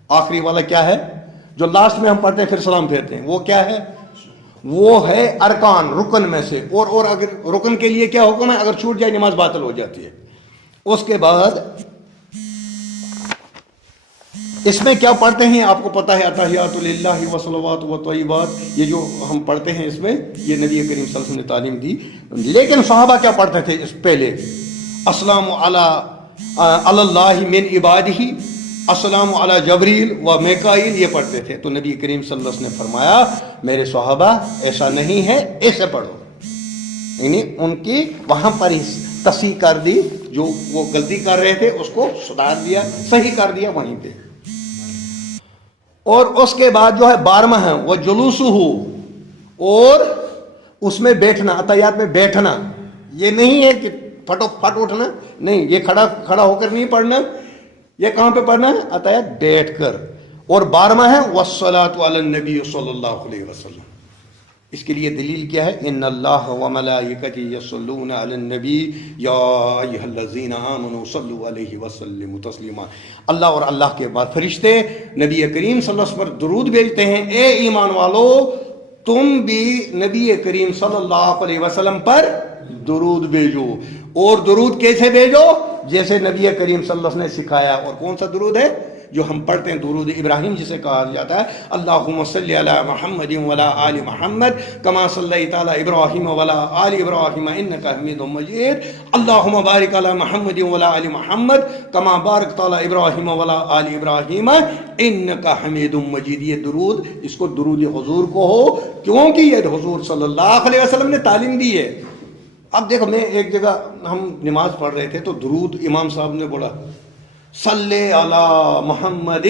آخری والا کیا ہے؟ جو لاسٹ میں ہم پڑھتے ہیں پھر سلام پھیرتے ہیں, وہ کیا ہے؟ وہ ہے ارکان, رکن میں سے. اور اگر رکن کے لیے کیا حکم ہے؟ اگر چھوٹ جائے نماز باطل ہو جاتی ہے. اس کے بعد اس میں کیا پڑھتے ہیں آپ کو پتہ ہے, اتحیات للہ وصلوات و طیبات, یہ جو ہم پڑھتے ہیں اس میں یہ نبی کریم صلی اللہ علیہ وسلم نے تعلیم دی. لیکن صحابہ کیا پڑھتے تھے اس پہلے؟ السلام علی اللہ من عبادہ, السلام علی جبریل و میکائیل, یہ پڑھتے تھے. تو نبی کریم صلی اللہ علیہ وسلم نے فرمایا میرے صحابہ ایسا نہیں ہے, ایسے پڑھو. یعنی ان کی وہاں پر ہی تصحیح کر دی, جو وہ غلطی کر رہے تھے اس کو سدھار دیا, صحیح کر دیا وہیں پہ. اور اس کے بعد جو ہے 12واں ہے وہ جلوس ہو, اور اس میں بیٹھنا, عطیات میں بیٹھنا. یہ نہیں ہے کہ پھٹو پھٹ اٹھنا, نہیں, یہ کھڑا ہو کر نہیں پڑھنا. یہ کہاں پہ پڑھنا ہے؟ آتا ہے بیٹھ کر. اور 12واں ہے والصلاۃ علی النبی صلی اللہ علیہ وسلم. اس کے لیے دلیل کیا ہے؟ ان اللہ وملائکتہ یصلون علی النبی یا ایھا الذین آمنوا صلوا علیہ وسلموا تسلیما. اللہ اور اللہ کے بعد فرشتے نبی کریم صلی اللہ علیہ وسلم پر درود بھیجتے ہیں. اے ایمان والو تم بھی نبی کریم صلی اللہ علیہ وسلم پر درود بھیجو. اور درود کیسے بھیجو؟ جیسے نبی کریم صلی اللہ علیہ وسلم نے سکھایا. اور کون سا درود ہے جو ہم پڑھتے ہیں؟ درود ابراہیم جسے کہا جاتا ہے. اللہم صلی علی محمد وعلی آل محمد کما صلیت علی ابراہیم وعلی آل ابراہیم انک حمید مجید. اللہم بارک علی محمد وعلی آل محمد کما بارکت علی ابراہیم وعلی آل ابراہیم انک حمید مجید. یہ درود، اس کو درود حضور کو ہو، کیونکہ یہ حضور صلی اللہ علیہ وسلم نے تعلیم دی ہے. اب دیکھو، میں ایک جگہ ہم نماز پڑھ رہے تھے تو درود امام صاحب نے بولا صلی علی محمد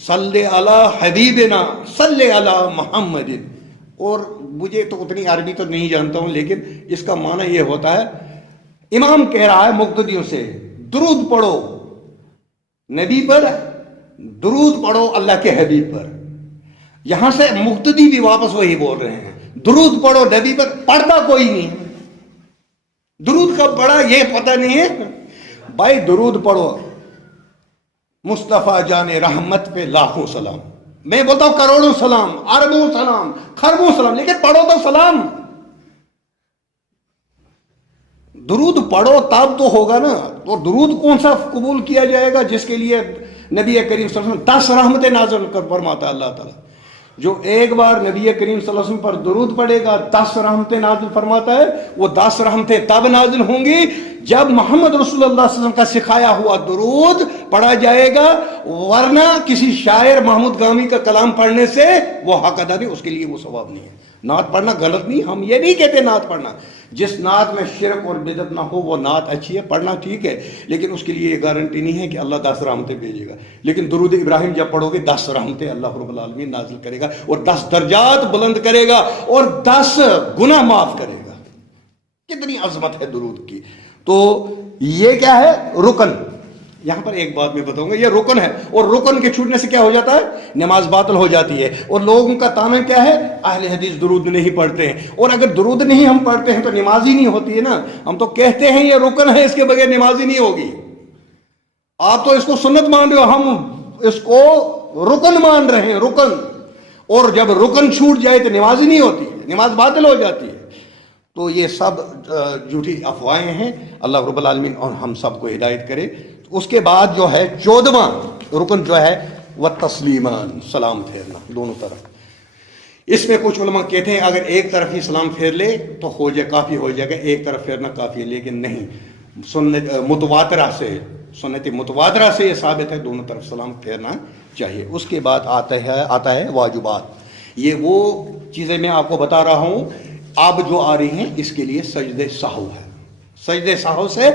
صلی علی حبیبنا صلی علی محمد. اور مجھے تو اتنی عربی تو نہیں جانتا ہوں، لیکن اس کا معنی یہ ہوتا ہے امام کہہ رہا ہے مقتدیوں سے درود پڑھو نبی پر، درود پڑھو اللہ کے حبیب پر. یہاں سے مقتدی بھی واپس وہی بول رہے ہیں درود پڑھو نبی پر. پڑھتا کوئی نہیں ہے، درود کب پڑھا یہ پتہ نہیں ہے. بھائی درود پڑھو مصطفیٰ جان رحمت پہ لاکھوں سلام. میں بولتا ہوں کروڑوں سلام، اربوں سلام، خربوں سلام، لیکن پڑھو تو سلام. درود پڑھو تب تو ہوگا نا. تو درود کون سا قبول کیا جائے گا جس کے لیے نبی کریم صلی اللہ علیہ وسلم 10 رحمتیں نازل کر فرماتا ہے اللہ تعالیٰ. جو ایک بار نبی کریم صلی اللہ علیہ وسلم پر درود پڑے گا 10 رحمتیں نازل فرماتا ہے. وہ 10 رحمتیں تب نازل ہوں گی جب محمد رسول اللہ صلی اللہ علیہ وسلم کا سکھایا ہوا درود پڑھا جائے گا. ورنہ کسی شاعر محمود گامی کا کلام پڑھنے سے وہ حق ادا نہیں، اس کے لیے وہ ثواب نہیں ہے. نعت پڑھنا غلط نہیں، ہم یہ نہیں کہتے نعت پڑھنا. جس نعت میں شرک اور بدعت نہ ہو وہ نعت اچھی ہے، پڑھنا ٹھیک ہے، لیکن اس کے لیے یہ گارنٹی نہیں ہے کہ اللہ 10 رحمتیں بھیجے گا. لیکن درود ابراہیم جب پڑھو گے 10 رحمتیں اللہ رب العالمین نازل کرے گا، اور 10 درجات بلند کرے گا، اور 10 گناہ معاف کرے گا. کتنی عظمت ہے درود کی. تو یہ کیا ہے؟ رکن. یہاں پر ایک بات میں بتاؤں گا، یہ رکن ہے، اور رکن کے چھوٹنے سے کیا ہو جاتا ہے؟ نماز باطل ہو جاتی ہے. اور لوگوں کا تانا کیا ہے؟ اہل حدیث درود نہیں پڑھتے ہیں. اور اگر درود نہیں ہم پڑھتے ہیں تو نماز ہی نہیں ہوتی ہے نا. ہم تو کہتے ہیں یہ رکن ہے، اس کے بغیر نماز ہی نہیں ہوگی. آپ تو اس کو سنت مان رہے ہو، ہم اس کو رکن مان رہے ہیں، رکن. اور جب رکن چھوٹ جائے تو نماز ہی نہیں ہوتی، نماز باطل ہو جاتی ہے. تو یہ سب جھوٹی افواہیں ہیں. اللہ رب العالمین اور ہم سب کو ہدایت کرے. اس کے بعد جو ہے 14واں رکن جو ہے وہ تسلیمان، سلام پھیرنا دونوں طرف. اس میں کچھ علماء کہتے ہیں اگر ایک طرف ہی سلام پھیر لے تو ہو جائے، کافی ہو جائے گا، ایک طرف پھیرنا کافی ہے. لیکن نہیں، سنت متواترہ سے یہ ثابت ہے دونوں طرف سلام پھیرنا چاہیے. اس کے بعد آتا ہے واجبات. یہ وہ چیزیں میں آپ کو بتا رہا ہوں اب جو آ رہی ہیں. اس کے لیے سجدہ سہو ہے. سجدہ سہو سے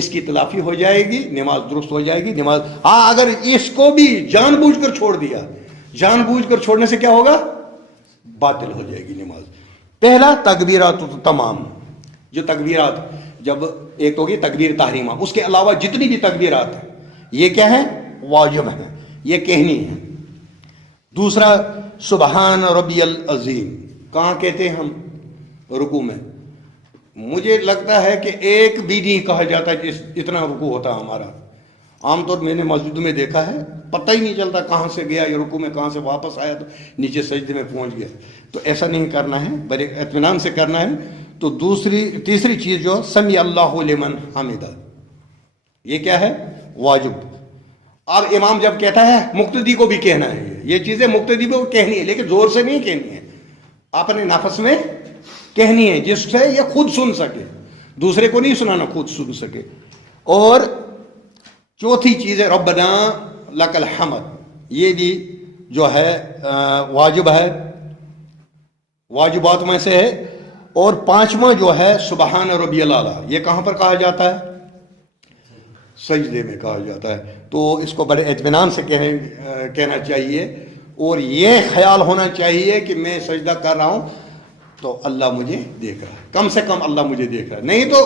اس کی تلافی ہو جائے گی، نماز درست ہو جائے گی. نماز اگر اس کو بھی جان بوجھ کر چھوڑ دیا، جان بوجھ کر چھوڑنے سے کیا ہوگا؟ باطل ہو جائے گی نماز. پہلا تکبیرات تمام. جو تکبیرات، جب ایک تو ہوگی تکبیر تحریمہ، اس کے علاوہ جتنی بھی تکبیرات ہیں یہ کیا ہے؟ واجب ہیں، یہ کہنی ہے. دوسرا سبحان ربی العظیم. کہاں کہتے ہیں ہم؟ رکوع میں. مجھے لگتا ہے کہ ایک بھی نہیں کہا جاتا اتنا رکوع ہوتا ہمارا. عام طور میں نے مسجد میں دیکھا ہے، پتہ ہی نہیں چلتا کہاں سے گیا یہ رکوع میں، کہاں سے واپس آیا تو نیچے سجدے میں پہنچ گیا. تو ایسا نہیں کرنا ہے، بڑے اطمینان سے کرنا ہے. تو تیسری چیز جو سمی اللہ لمن حمدہ، یہ کیا ہے؟ واجب. اب امام جب کہتا ہے مقتدی کو بھی کہنا ہے، یہ چیزیں مقتدی کو کہنی ہے، لیکن زور سے نہیں کہنی ہے، اپنے نفس میں کہنی ہے جس سے یہ خود سن سکے، دوسرے کو نہیں سنانا، خود سن سکے. اور چوتھی چیز ہے ربنا لک الحمد. یہ بھی جو ہے واجب ہے، واجبات میں سے ہے. اور 5واں جو ہے سبحان ربی الاعلیٰ. یہ کہاں پر کہا جاتا ہے؟ سجدے میں کہا جاتا ہے. تو اس کو بڑے اطمینان سے کہنا چاہیے. اور یہ خیال ہونا چاہیے کہ میں سجدہ کر رہا ہوں تو اللہ مجھے دیکھ رہا ہے، کم سے کم اللہ مجھے دیکھ رہا ہے. نہیں تو